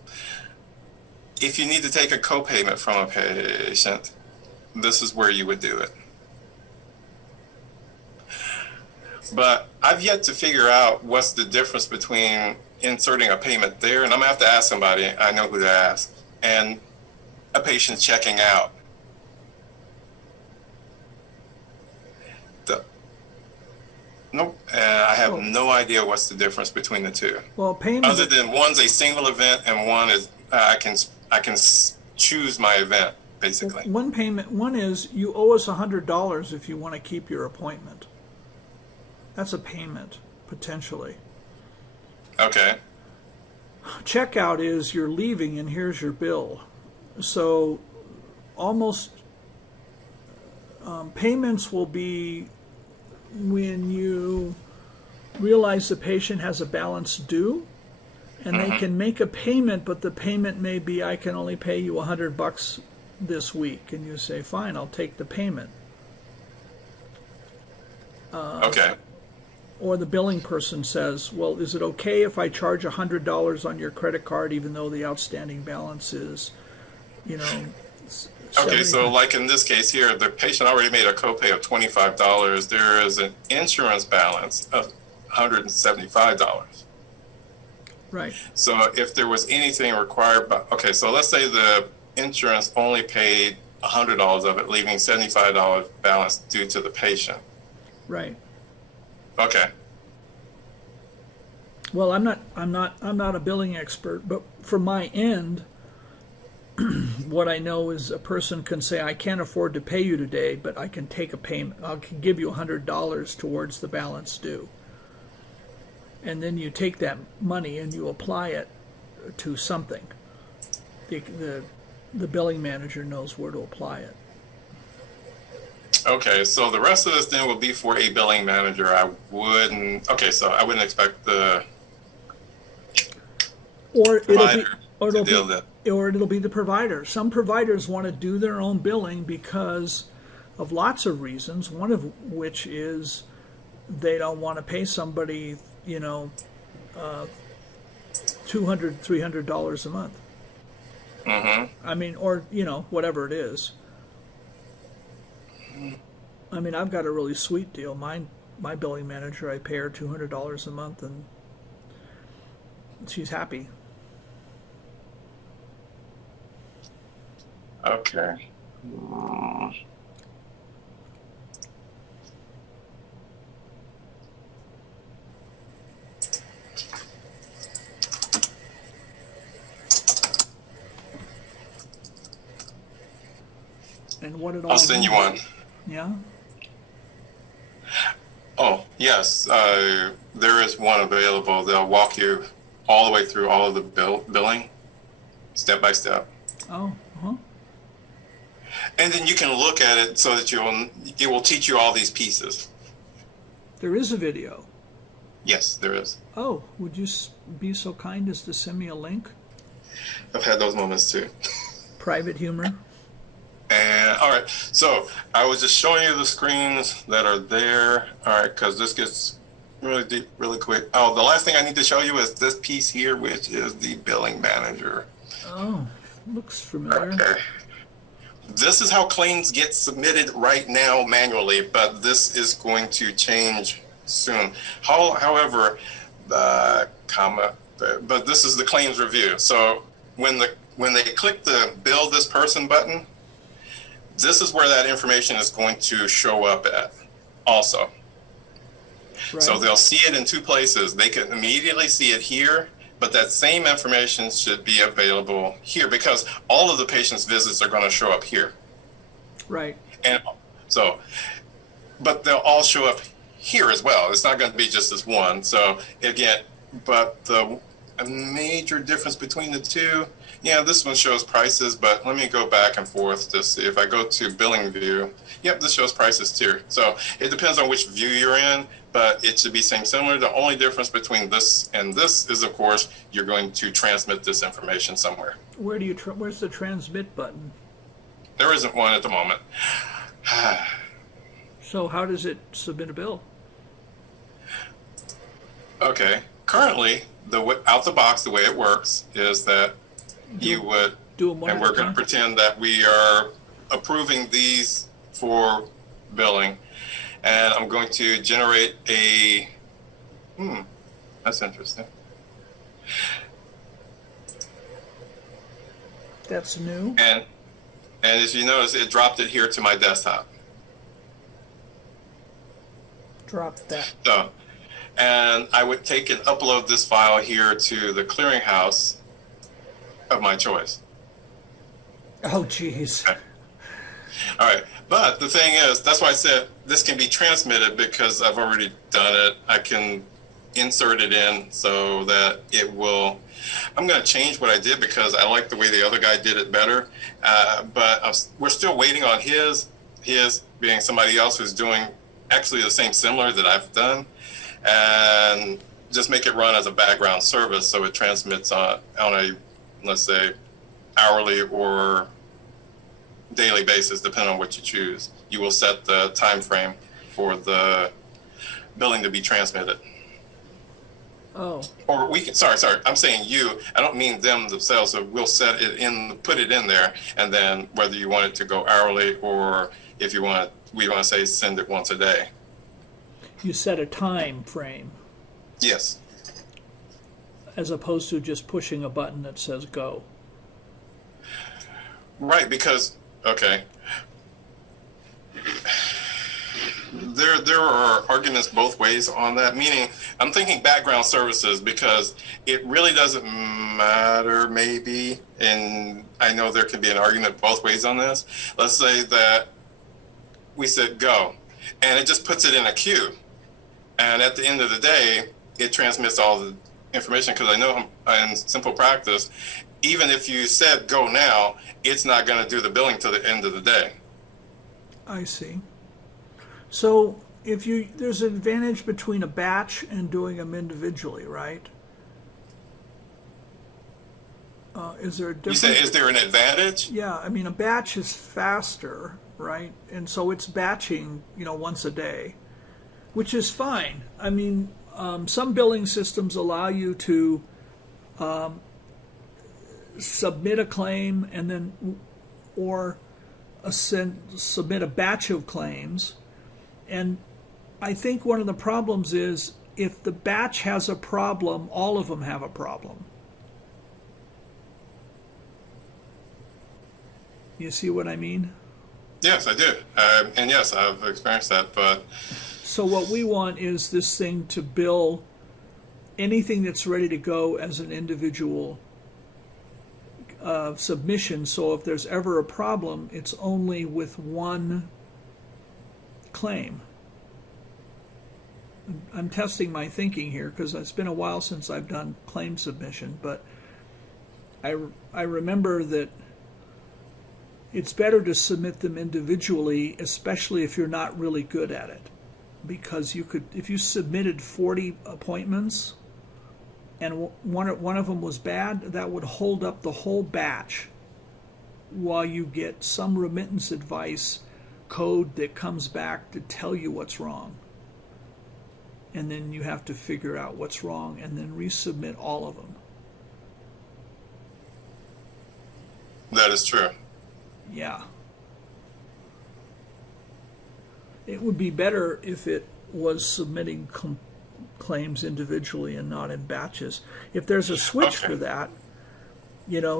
If you need to take a co-payment from a patient, this is where you would do it. But I've yet to figure out what's the difference between inserting a payment there, and I'm gonna have to ask somebody, I know who to ask, and a patient checking out. Nope, I have no idea what's the difference between the two. Well, payment. Other than one's a single event and one is I can choose my event basically. One is you owe us $100 if you want to keep your appointment. That's a payment potentially. Okay. Checkout is you're leaving and here's your bill. So almost payments will be when you realize the patient has a balance due and they can make a payment, but the payment may be, I can only pay you $100 this week, and you say, fine, I'll take the payment. Okay. Or the billing person says, well, is it okay if I charge $100 on your credit card even though the outstanding balance is, Okay, so like in this case here, the patient already made a copay of $25. There is an insurance balance of $175. Right. So if there was anything required, okay, so let's say the insurance only paid $100 of it, leaving $75 balance due to the patient. Right. Okay. Well, I'm not a billing expert, but from my end, what I know is a person can say, I can't afford to pay you today, but I can take a payment. I can give you $100 towards the balance due. And then you take that money and you apply it to something. The billing manager knows where to apply it. Okay, so the rest of this then will be for a billing manager. I wouldn't expect the it'll be the provider. Some providers want to do their own billing because of lots of reasons, one of which is they don't want to pay somebody, $200, $300 a month. I mean, or, whatever it is. I mean, I've got a really sweet deal. My billing manager, I pay her $200 a month, and she's happy. Okay. And what did I'll send you one. Yeah? Oh, yes. There is one available. They'll walk you all the way through all of the billing, step by step. Oh, And then you can look at it so that it will teach you all these pieces. There is a video. Yes, there is. Oh, would you be so kind as to send me a link? I've had those moments too. Private humor. And all right, so I was just showing you the screens that are there. All right, because this gets really deep, really quick. Oh, the last thing I need to show you is this piece here, which is the billing manager. Oh, looks familiar. Okay. This is how claims get submitted right now manually, but this is going to change soon. However, but this is the claims review. So when they click the bill this person button, this is where that information is going to show up at also. Right. So they'll see it in two places. They can immediately see it here, but that same information should be available here because all of the patient's visits are going to show up here. Right. And so, but they'll all show up here as well. It's not going to be just this one. So again, but a major difference between the two, yeah, this one shows prices, but let me go back and forth to see if I go to billing view. Yep, this shows prices too. So it depends on which view you're in, but it should be similar. The only difference between this and this is, of course, you're going to transmit this information somewhere. Where's the transmit button? There isn't one at the moment. So how does it submit a bill? Okay. Currently, out the box, the way it works is that you would, and we're going to pretend that we are approving these for billing, and I'm going to generate a, that's interesting. That's new. And as you notice, it dropped it here to my desktop. Drop that. So, and I would take and upload this file here to the clearinghouse of my choice. Oh, geez. Okay. All right. But the thing is, that's why I said this can be transmitted because I've already done it. I can insert it in so that it will. I'm going to change what I did because I like the way the other guy did it better. But we're still waiting on his being somebody else who's doing actually the same similar that I've done, and just make it run as a background service so it transmits on a, let's say, hourly or daily basis, depending on what you choose. You will set the time frame for the billing to be transmitted. Oh. Or we can, sorry, I'm saying you, I don't mean them themselves, so we'll set it in, put it in there, and then whether you want it to go hourly or if you want, we want to say send it once a day. You set a time frame. Yes. As opposed to just pushing a button that says go. Right, because, okay. There are arguments both ways on that, meaning I'm thinking background services because it really doesn't matter maybe, and I know there can be an argument both ways on this. Let's say that we said go, and it just puts it in a queue. And at the end of the day, it transmits all the information because I know in simple practice, even if you said go now, it's not going to do the billing till the end of the day. I see. So there's an advantage between a batch and doing them individually, right? Is there a difference? You say, is there an advantage? Yeah, I mean, a batch is faster, right? And so it's batching, once a day, which is fine. I mean, some billing systems allow you to submit a claim and then, or submit a batch of claims. And I think one of the problems is if the batch has a problem, all of them have a problem. You see what I mean? Yes, I do. And yes, I've experienced that. But so what we want is this thing to bill anything that's ready to go as an individual submission. So if there's ever a problem, it's only with one claim. I'm testing my thinking here because it's been a while since I've done claim submission, but I remember that it's better to submit them individually, especially if you're not really good at it, because if you submitted 40 appointments and one of them was bad, that would hold up the whole batch while you get some remittance advice code that comes back to tell you what's wrong. And then you have to figure out what's wrong and then resubmit all of them. that is true. Yeah. It would be better if it was submitting claims individually and not in batches. If there's a switch for that,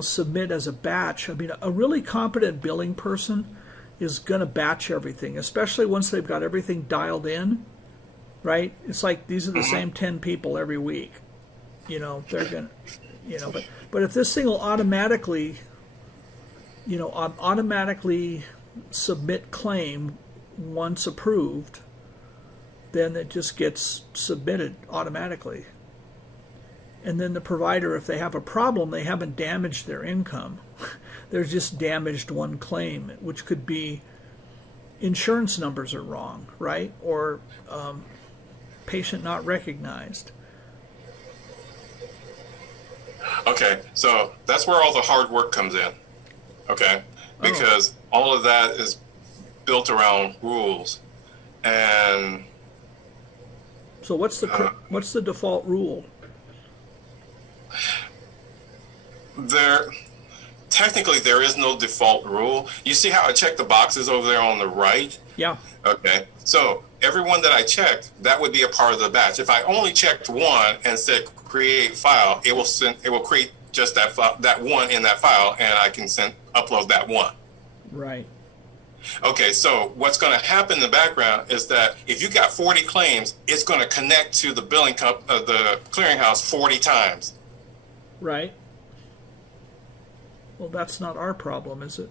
submit as a batch. I mean, a really competent billing person is going to batch everything, especially once they've got everything dialed in, right? It's like these are the same 10 people every week. You know, they're going to, you know, but if this thing will automatically, you know, automatically submit claim once approved, then it just gets submitted automatically. And then the provider, if they have a problem, they haven't damaged their income. They're just damaged one claim, which could be insurance numbers are wrong, right? Or patient not recognized. Okay, so that's where all the hard work comes in. Okay, because all of that is built around rules, and so what's the default rule? Technically there is no default rule. You see how I checked the boxes over there on the right? Yeah. Okay, so everyone that I checked, that would be a part of the batch. If I only checked one and said create file, it will create just that one in that file, and I can upload that one. Right. Okay, so what's going to happen in the background is that if you got 40 claims, it's going to connect to the the clearinghouse 40 times. Right. Well, that's not our problem, is it?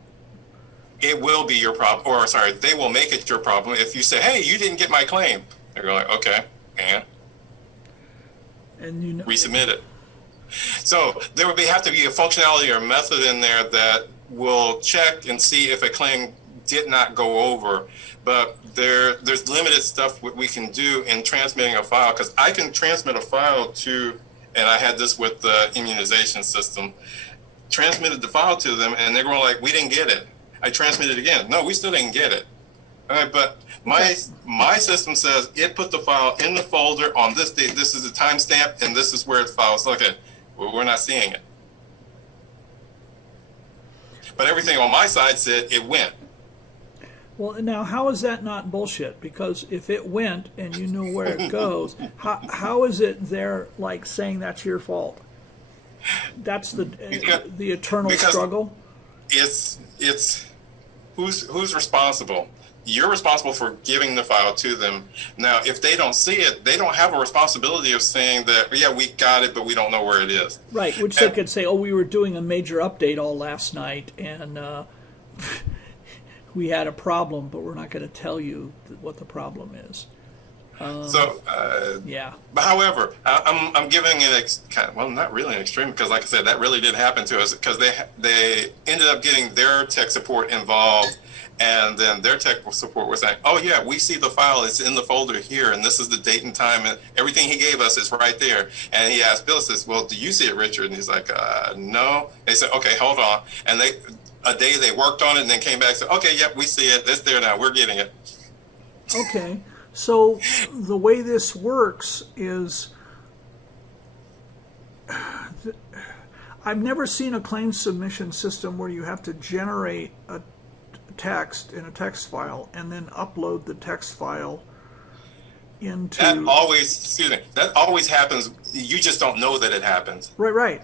It will be your problem, or sorry, they will make it your problem if you say, "Hey, you didn't get my claim." They're like, "Okay, and you know, resubmit it." So there would have to be a functionality or method in there that will check and see if a claim did not go over. But there's limited stuff we can do in transmitting a file, because I can transmit a file to, and I had this with the immunization system, transmitted the file to them, and they were like, "We didn't get it." I transmitted it again. No, we still didn't get it. All right, but my system says it put the file in the folder on this date. This is the timestamp, and this is where the file is located. Well, we're not seeing it. But everything on my side said it went. Well, now how is that not bullshit? Because if it went and you know where it goes, how is it they're like saying that's your fault? That's the eternal struggle. It's who's responsible? You're responsible for giving the file to them. Now, if they don't see it, they don't have a responsibility of saying that, yeah, we got it, but we don't know where it is. Right, which they could say, oh, we were doing a major update all last night, and we had a problem, but we're not going to tell you what the problem is. Yeah. But however, I'm giving it well, not really an extreme, because like I said, that really did happen to us, because they ended up getting their tech support involved, and then their tech support was saying, oh yeah, we see the file, it's in the folder here, and this is the date and time, and everything he gave us is right there. And he asked Bill, says, well, do you see it, Richard? And he's like, no. They said, okay, hold on. And a day they worked on it and then came back and said, okay, yep, we see it, it's there now, we're getting it. Okay. So the way this works is, I've never seen a claim submission system where you have to generate a text in a text file and then upload the text file into... That always happens. You just don't know that it happens. Right.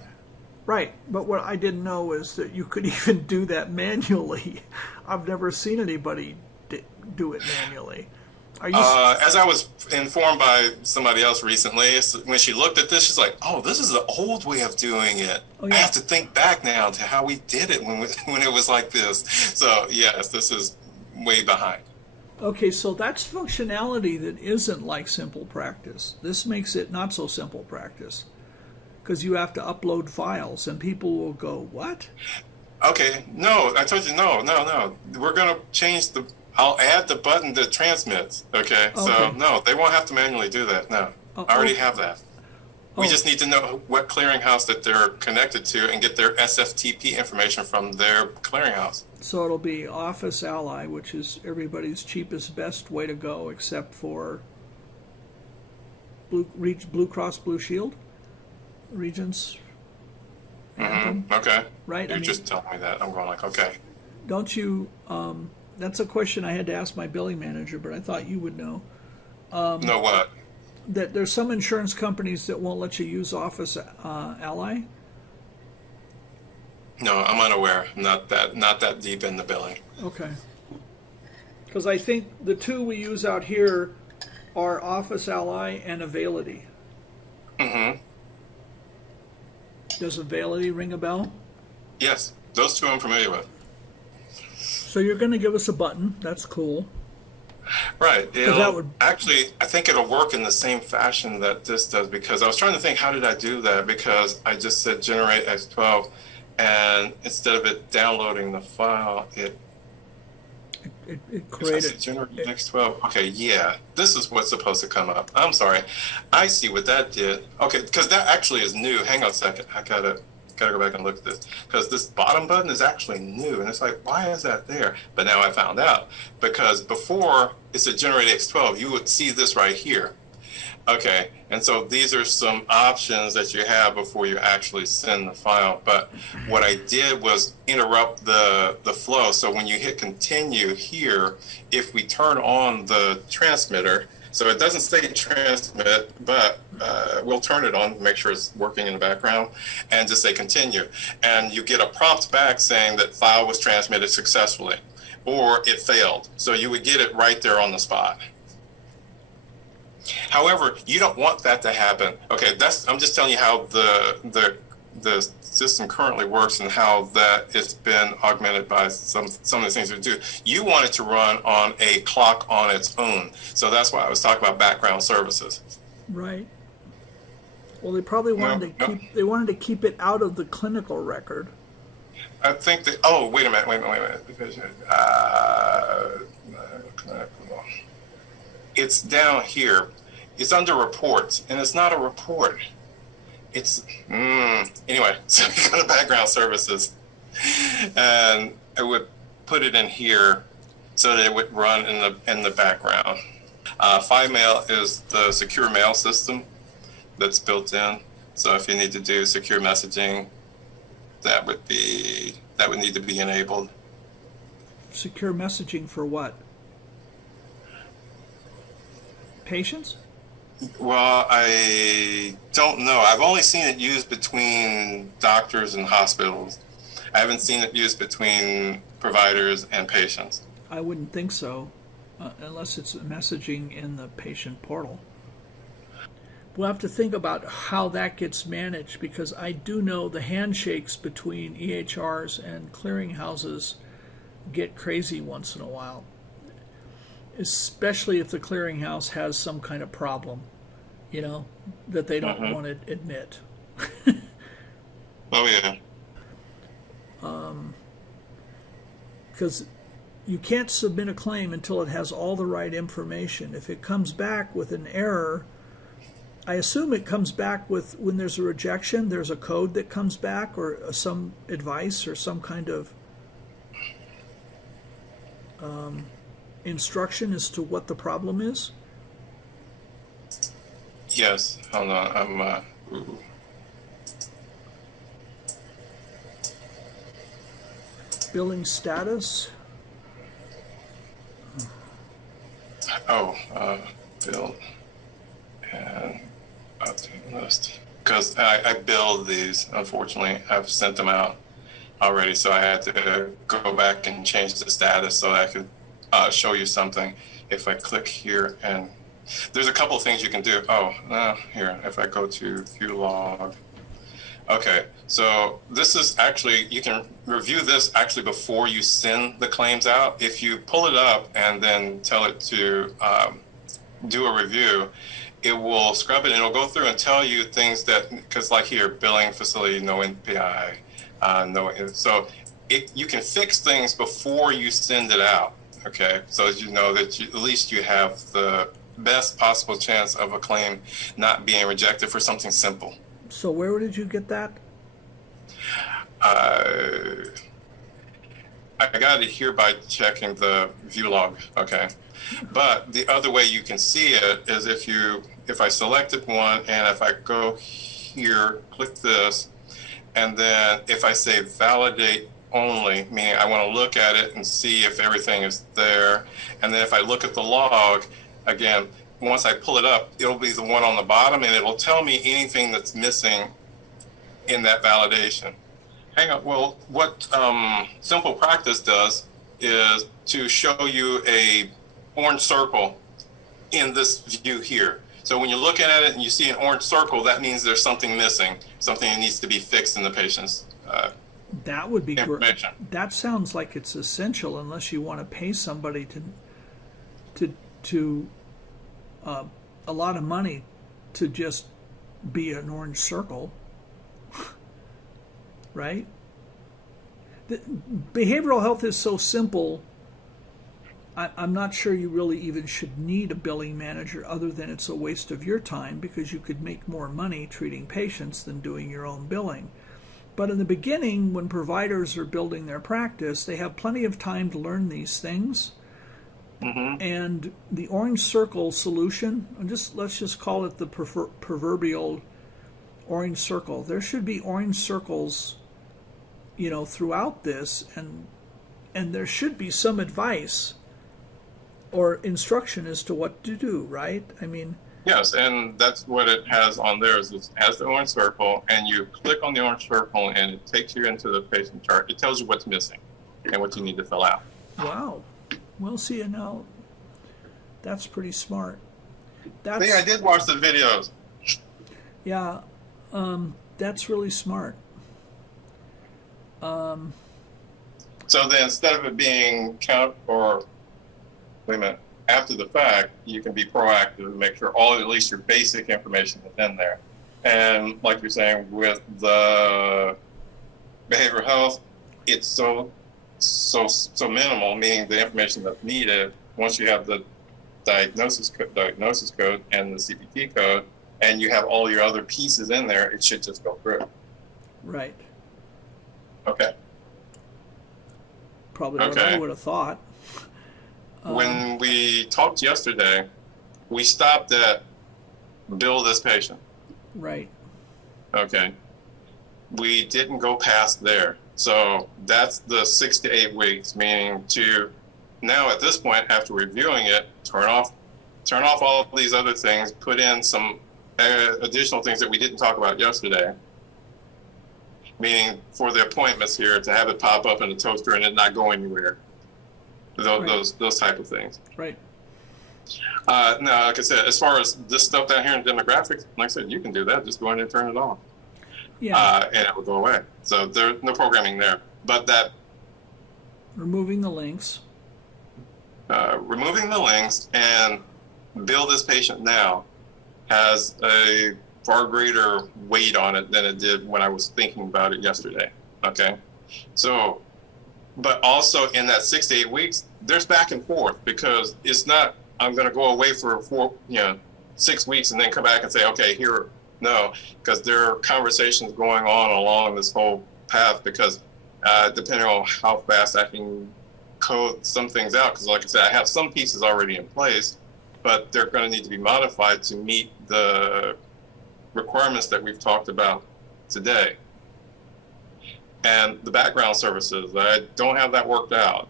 But what I didn't know is that you could even do that manually. I've never seen anybody do it manually. As I was informed by somebody else recently, when she looked at this, she's like, oh, this is the old way of doing it. Oh, yeah. I have to think back now to how we did it when it was like this. So, yes, this is way behind. Okay, so that's functionality that isn't like simple practice. This makes it not so simple practice, because you have to upload files, and people will go, what? Okay, no, I told you, no. We're going to change I'll add the button that transmits. Okay. So no, they won't have to manually do that. No, I already have that. We just need to know what clearinghouse that they're connected to and get their SFTP information from their clearinghouse. So it'll be Office Ally, which is everybody's cheapest, best way to go, except for Blue Cross Blue Shield, Regents. Mm-hmm. Okay. Right. You're just telling me that. I'm going like, okay. Don't you? That's a question I had to ask my billing manager, but I thought you would know. Know what? That there's some insurance companies that won't let you use Office Ally. No, I'm unaware. Not that deep in the billing. Okay. Because I think the two we use out here are Office Ally and Availity. Mm-hmm. Does Availity ring a bell? Yes, those two I'm familiar with. So you're going to give us a button. That's cool. Right. That would... Actually, I think it'll work in the same fashion that this does, because I was trying to think, how did I do that? Because I just said generate X12, and instead of it downloading the file, it created generate X12. Okay, yeah, this is what's supposed to come up. I'm sorry. I see what that did. Okay, because that actually is new. Hang on a second. I gotta go back and look at this, because this bottom button is actually new, and it's like, why is that there? But now I found out, because before it said generate X12, you would see this right here. Okay, and so these are some options that you have before you actually send the file. But what I did was interrupt the flow. So when you hit continue here, if we turn on the transmitter, so it doesn't say transmit, but we'll turn it on to make sure it's working in the background, and just say continue. And you get a prompt back saying that file was transmitted successfully, or it failed. So you would get it right there on the spot. However, you don't want that to happen. Okay, I'm just telling you how the system currently works and how that it's been augmented by some of the things we do. You want it to run on a clock on its own. So that's why I was talking about background services. Right. Well, they probably wanted to keep it out of the clinical record. I think that. Oh, wait a minute. It's down here. It's under reports, and it's not a report. It's anyway. So you go to background services, and I would put it in here so that it would run in the background. FileMail is the secure mail system that's built in. So if you need to do secure messaging, that would need to be enabled. Secure messaging for what? Patients? Well, I don't know. I've only seen it used between doctors and hospitals. I haven't seen it used between providers and patients. I wouldn't think so, unless it's messaging in the patient portal. We'll have to think about how that gets managed, because I do know the handshakes between EHRs and clearinghouses get crazy once in a while, especially if the clearinghouse has some kind of problem, that they don't want to admit. Oh, yeah. Because you can't submit a claim until it has all the right information. If it comes back with an error, I assume it comes back with, when there's a rejection, there's a code that comes back, or some advice or some kind of instruction as to what the problem is. Yes. Hold on. Billing status. Bill and update list. Because I billed these, unfortunately. I've sent them out already, so I had to go back and change the status so I could show you something. If I click here, and there's a couple of things you can do. Here, if I go to view log. Okay, so this is actually, you can review this actually before you send the claims out. If you pull it up and then tell it to do a review, it will scrub it and it'll go through and tell you things that, because like here, billing facility, no NPI, so you can fix things before you send it out. Okay, so as you know that at least you have the best possible chance of a claim not being rejected for something simple. So where did you get that? I got it here by checking the view log. Okay, but the other way you can see it is if I selected one, and if I go here, click this, and then if I say validate only, meaning I want to look at it and see if everything is there, and then if I look at the log again, once I pull it up, it'll be the one on the bottom, and it will tell me anything that's missing in that validation. Hang on. Well, what Simple Practice does is to show you a orange circle in this view here. So when you're looking at it and you see an orange circle, that means there's something missing, something that needs to be fixed in the patient's that would be great. information. That sounds like it's essential, unless you want to pay somebody to a lot of money to just be an orange circle, right? Behavioral health is so simple. I'm not sure you really even should need a billing manager, other than it's a waste of your time, because you could make more money treating patients than doing your own billing. But in the beginning, when providers are building their practice, they have plenty of time to learn these things. Mm-hmm. And the orange circle solution, let's just call it the proverbial orange circle. There should be orange circles, throughout this, and there should be some advice or instruction as to what to do, right? I mean, Yes, and that's what it has on there. Is it has the orange circle, and you click on the orange circle, and it takes you into the patient chart. It tells you what's missing and what you need to fill out. wow. Well, see, now that's pretty smart. See, I did watch the videos. Yeah, that's really smart. So then, instead of it being after the fact, you can be proactive and make sure at least your basic information is in there. And like you're saying, with the behavioral health, it's so minimal, meaning the information that's needed. Once you have the diagnosis code and the CPT code, and you have all your other pieces in there, it should just go through. Right. Okay. Probably what I would have thought. When we talked yesterday, we stopped at bill this patient. Right. Okay. We didn't go past there. So that's the 6 to 8 weeks, meaning to now at this point, after reviewing it, turn off all these other things, put in some additional things that we didn't talk about yesterday. Meaning for the appointments here, to have it pop up in the toaster and it not go anywhere. Those type of things. Right. Now, like I said, as far as this stuff down here in demographics, like I said, you can do that. Just go in and turn it off. Yeah. And it will go away. So there's no programming there. But that removing the links and bill this patient now has a far greater weight on it than it did when I was thinking about it yesterday. Okay. So, but also in that 6 to 8 weeks, there's back and forth, because it's not, I'm going to go away for 6 weeks and then come back and say, okay, here, no, because there are conversations going on along this whole path, because depending on how fast I can code some things out, because like I said, I have some pieces already in place, but they're going to need to be modified to meet the requirements that we've talked about today. And the background services, I don't have that worked out.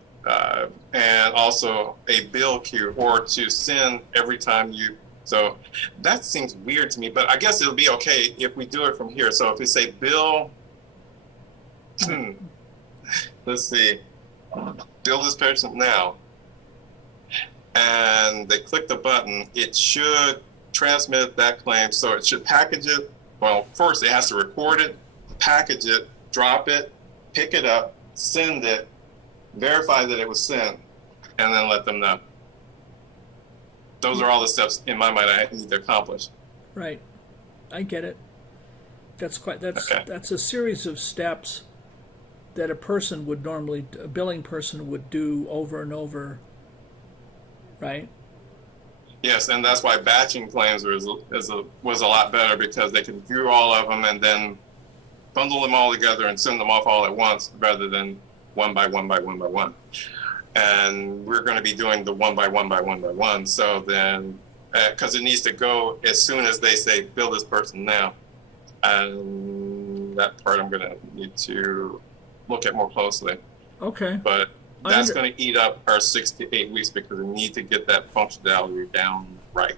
And also a bill queue, or to send every time you, so that seems weird to me, but I guess it'll be okay if we do it from here. So if we say bill, let's see, bill this person now, and they click the button, it should transmit that claim. So it should package it. Well, first it has to record it, package it, drop it, pick it up, send it, verify that it was sent, and then let them know. Those are all the steps in my mind I need to accomplish. Right. I get it. That's a series of steps that a billing person would do over and over. Right? Yes, and that's why batching claims was a lot better, because they can view all of them and then bundle them all together and send them off all at once, rather than one by one by one by one. And we're going to be doing the one by one by one by one. So then, because it needs to go as soon as they say, bill this person now. And that part I'm going to need to look at more closely. Okay. But that's going to eat up our 6 to 8 weeks, because we need to get that functionality down right.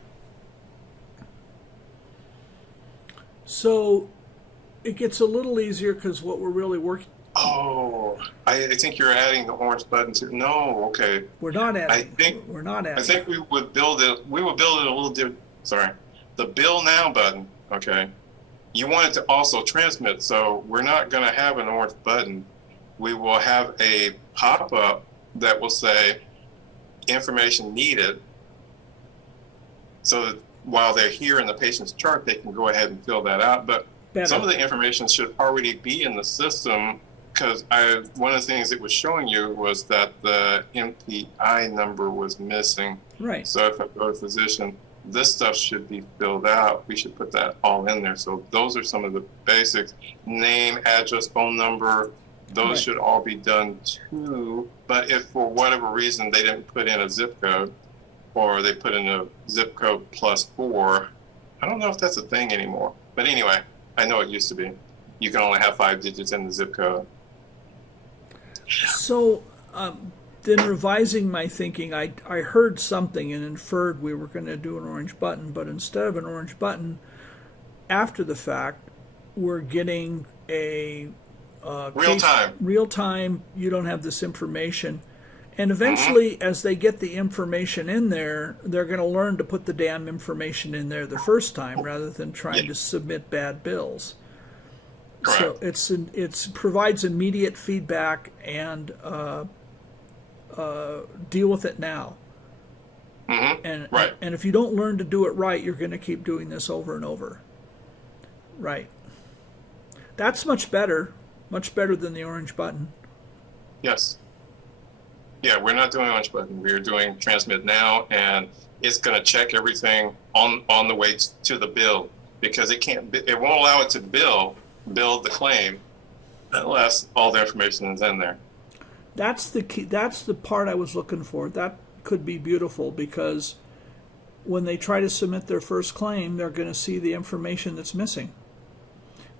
So it gets a little easier, because what we're really Oh, I think you're adding the orange button to. No, okay. We're not adding. We're not adding. I think we would build it. We would build it a little different. Sorry, the Bill Now button. Okay, you want it to also transmit. So we're not going to have an orange button. We will have a pop-up that will say information needed. So that while they're here in the patient's chart, they can go ahead and fill that out. But some of the information should already be in the system, because one of the things it was showing you was that the MPI number was missing. Right. So if I go to physician, this stuff should be filled out. We should put that all in there. So those are some of the basics. Name, address, phone number, those should all be done too. But if for whatever reason they didn't put in a zip code, or they put in a zip code +4, I don't know if that's a thing anymore. But anyway, I know it used to be. You can only have 5 digits in the zip code. So, then revising my thinking, I heard something and inferred we were going to do an orange button, but instead of an orange button, after the fact, we're getting a real time. You don't have this information, and eventually, as they get the information in there, they're going to learn to put the damn information in there the first time rather than trying to submit bad bills. Correct. So it provides immediate feedback and deal with it now. And if you don't learn to do it right, you're going to keep doing this over and over. Right. That's much better than the orange button. Yes. Yeah, we're not doing orange button. We're doing transmit now, and it's going to check everything on the way to the bill, because it won't allow it to build the claim unless all the information is in there. That's the key. That's the part I was looking for. That could be beautiful, because when they try to submit their first claim, they're going to see the information that's missing.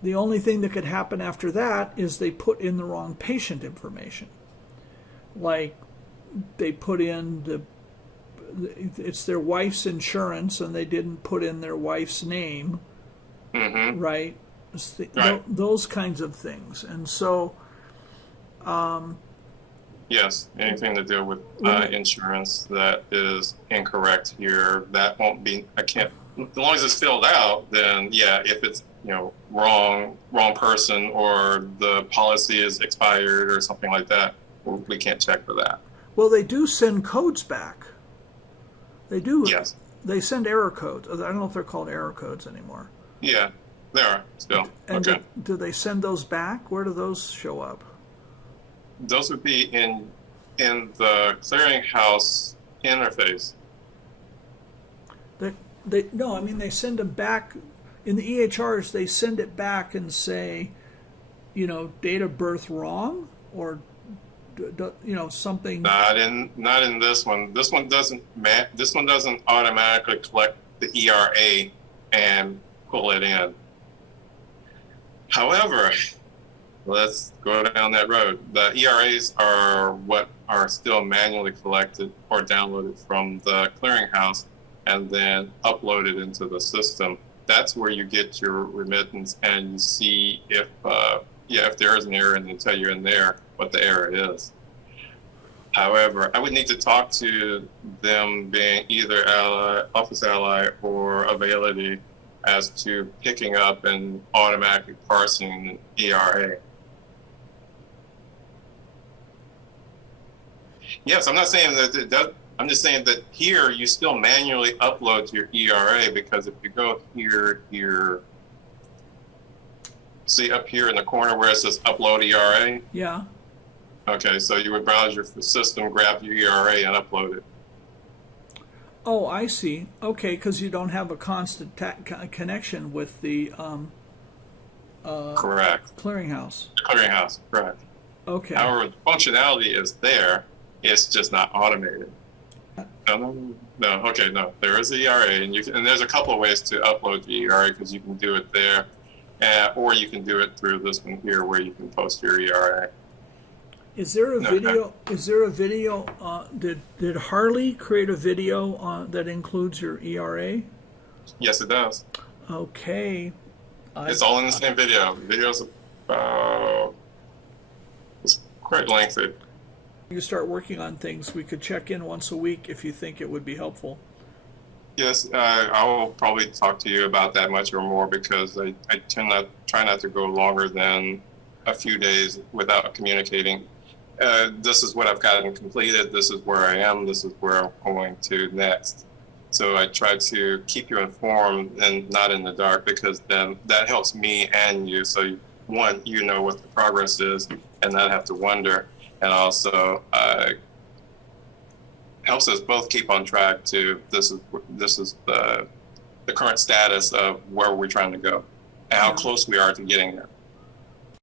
The only thing that could happen after that is they put in the wrong patient information. Like they put in it's their wife's insurance and they didn't put in their wife's name. Right? Those kinds of things. And so yes, anything to do with insurance that is incorrect here, that won't be, as long as it's filled out, then yeah, if it's wrong person, or the policy is expired or something like that, we can't check for that. Well, they do send codes back. They do. Yes. They send error codes. I don't know if they're called error codes anymore. Yeah, they are still. And okay. Do they send those back? Where do those show up? Those would be in the clearinghouse interface. They send them back. In the EHRs, they send it back and say, date of birth wrong, or something. Not in this one. This one doesn't automatically collect the ERA and pull it in. However, let's go down that road. The ERAs are what are still manually collected or downloaded from the clearinghouse and then uploaded into the system. That's where you get your remittance, and you see if there is an error, and they tell you in there what the error is. However, I would need to talk to them, being either Office Ally or Availity, as to picking up and automatically parsing ERA. Yes, I'm not saying that I'm just saying that here you still manually upload your ERA, because if you go here, see up here in the corner where it says upload ERA? Yeah. Okay, so you would browse your system, grab your ERA, and upload it. Oh, I see. Okay, because you don't have a constant connection with the correct clearinghouse. Clearinghouse, correct. Okay. However, the functionality is there. It's just not automated. No. Okay, no. There is the ERA, and there's a couple of ways to upload the ERA, because you can do it there, or you can do it through this one here, where you can post your ERA. Is there a video? Is there a video? Did Harley create a video that includes your ERA? Yes, it does. Okay. It's all in the same video. The video's about quite lengthy. You start working on things, we could check in once a week if you think it would be helpful. Yes, I will probably talk to you about that much or more because I try not to go longer than a few days without communicating. This is what I've gotten completed. This is where I am. This is where I'm going to next. So I try to keep you informed and not in the dark, because then that helps me and you. So one, you know what the progress is and not have to wonder. And also helps us both keep on track to this is the current status of where we're trying to go and how close we are to getting there.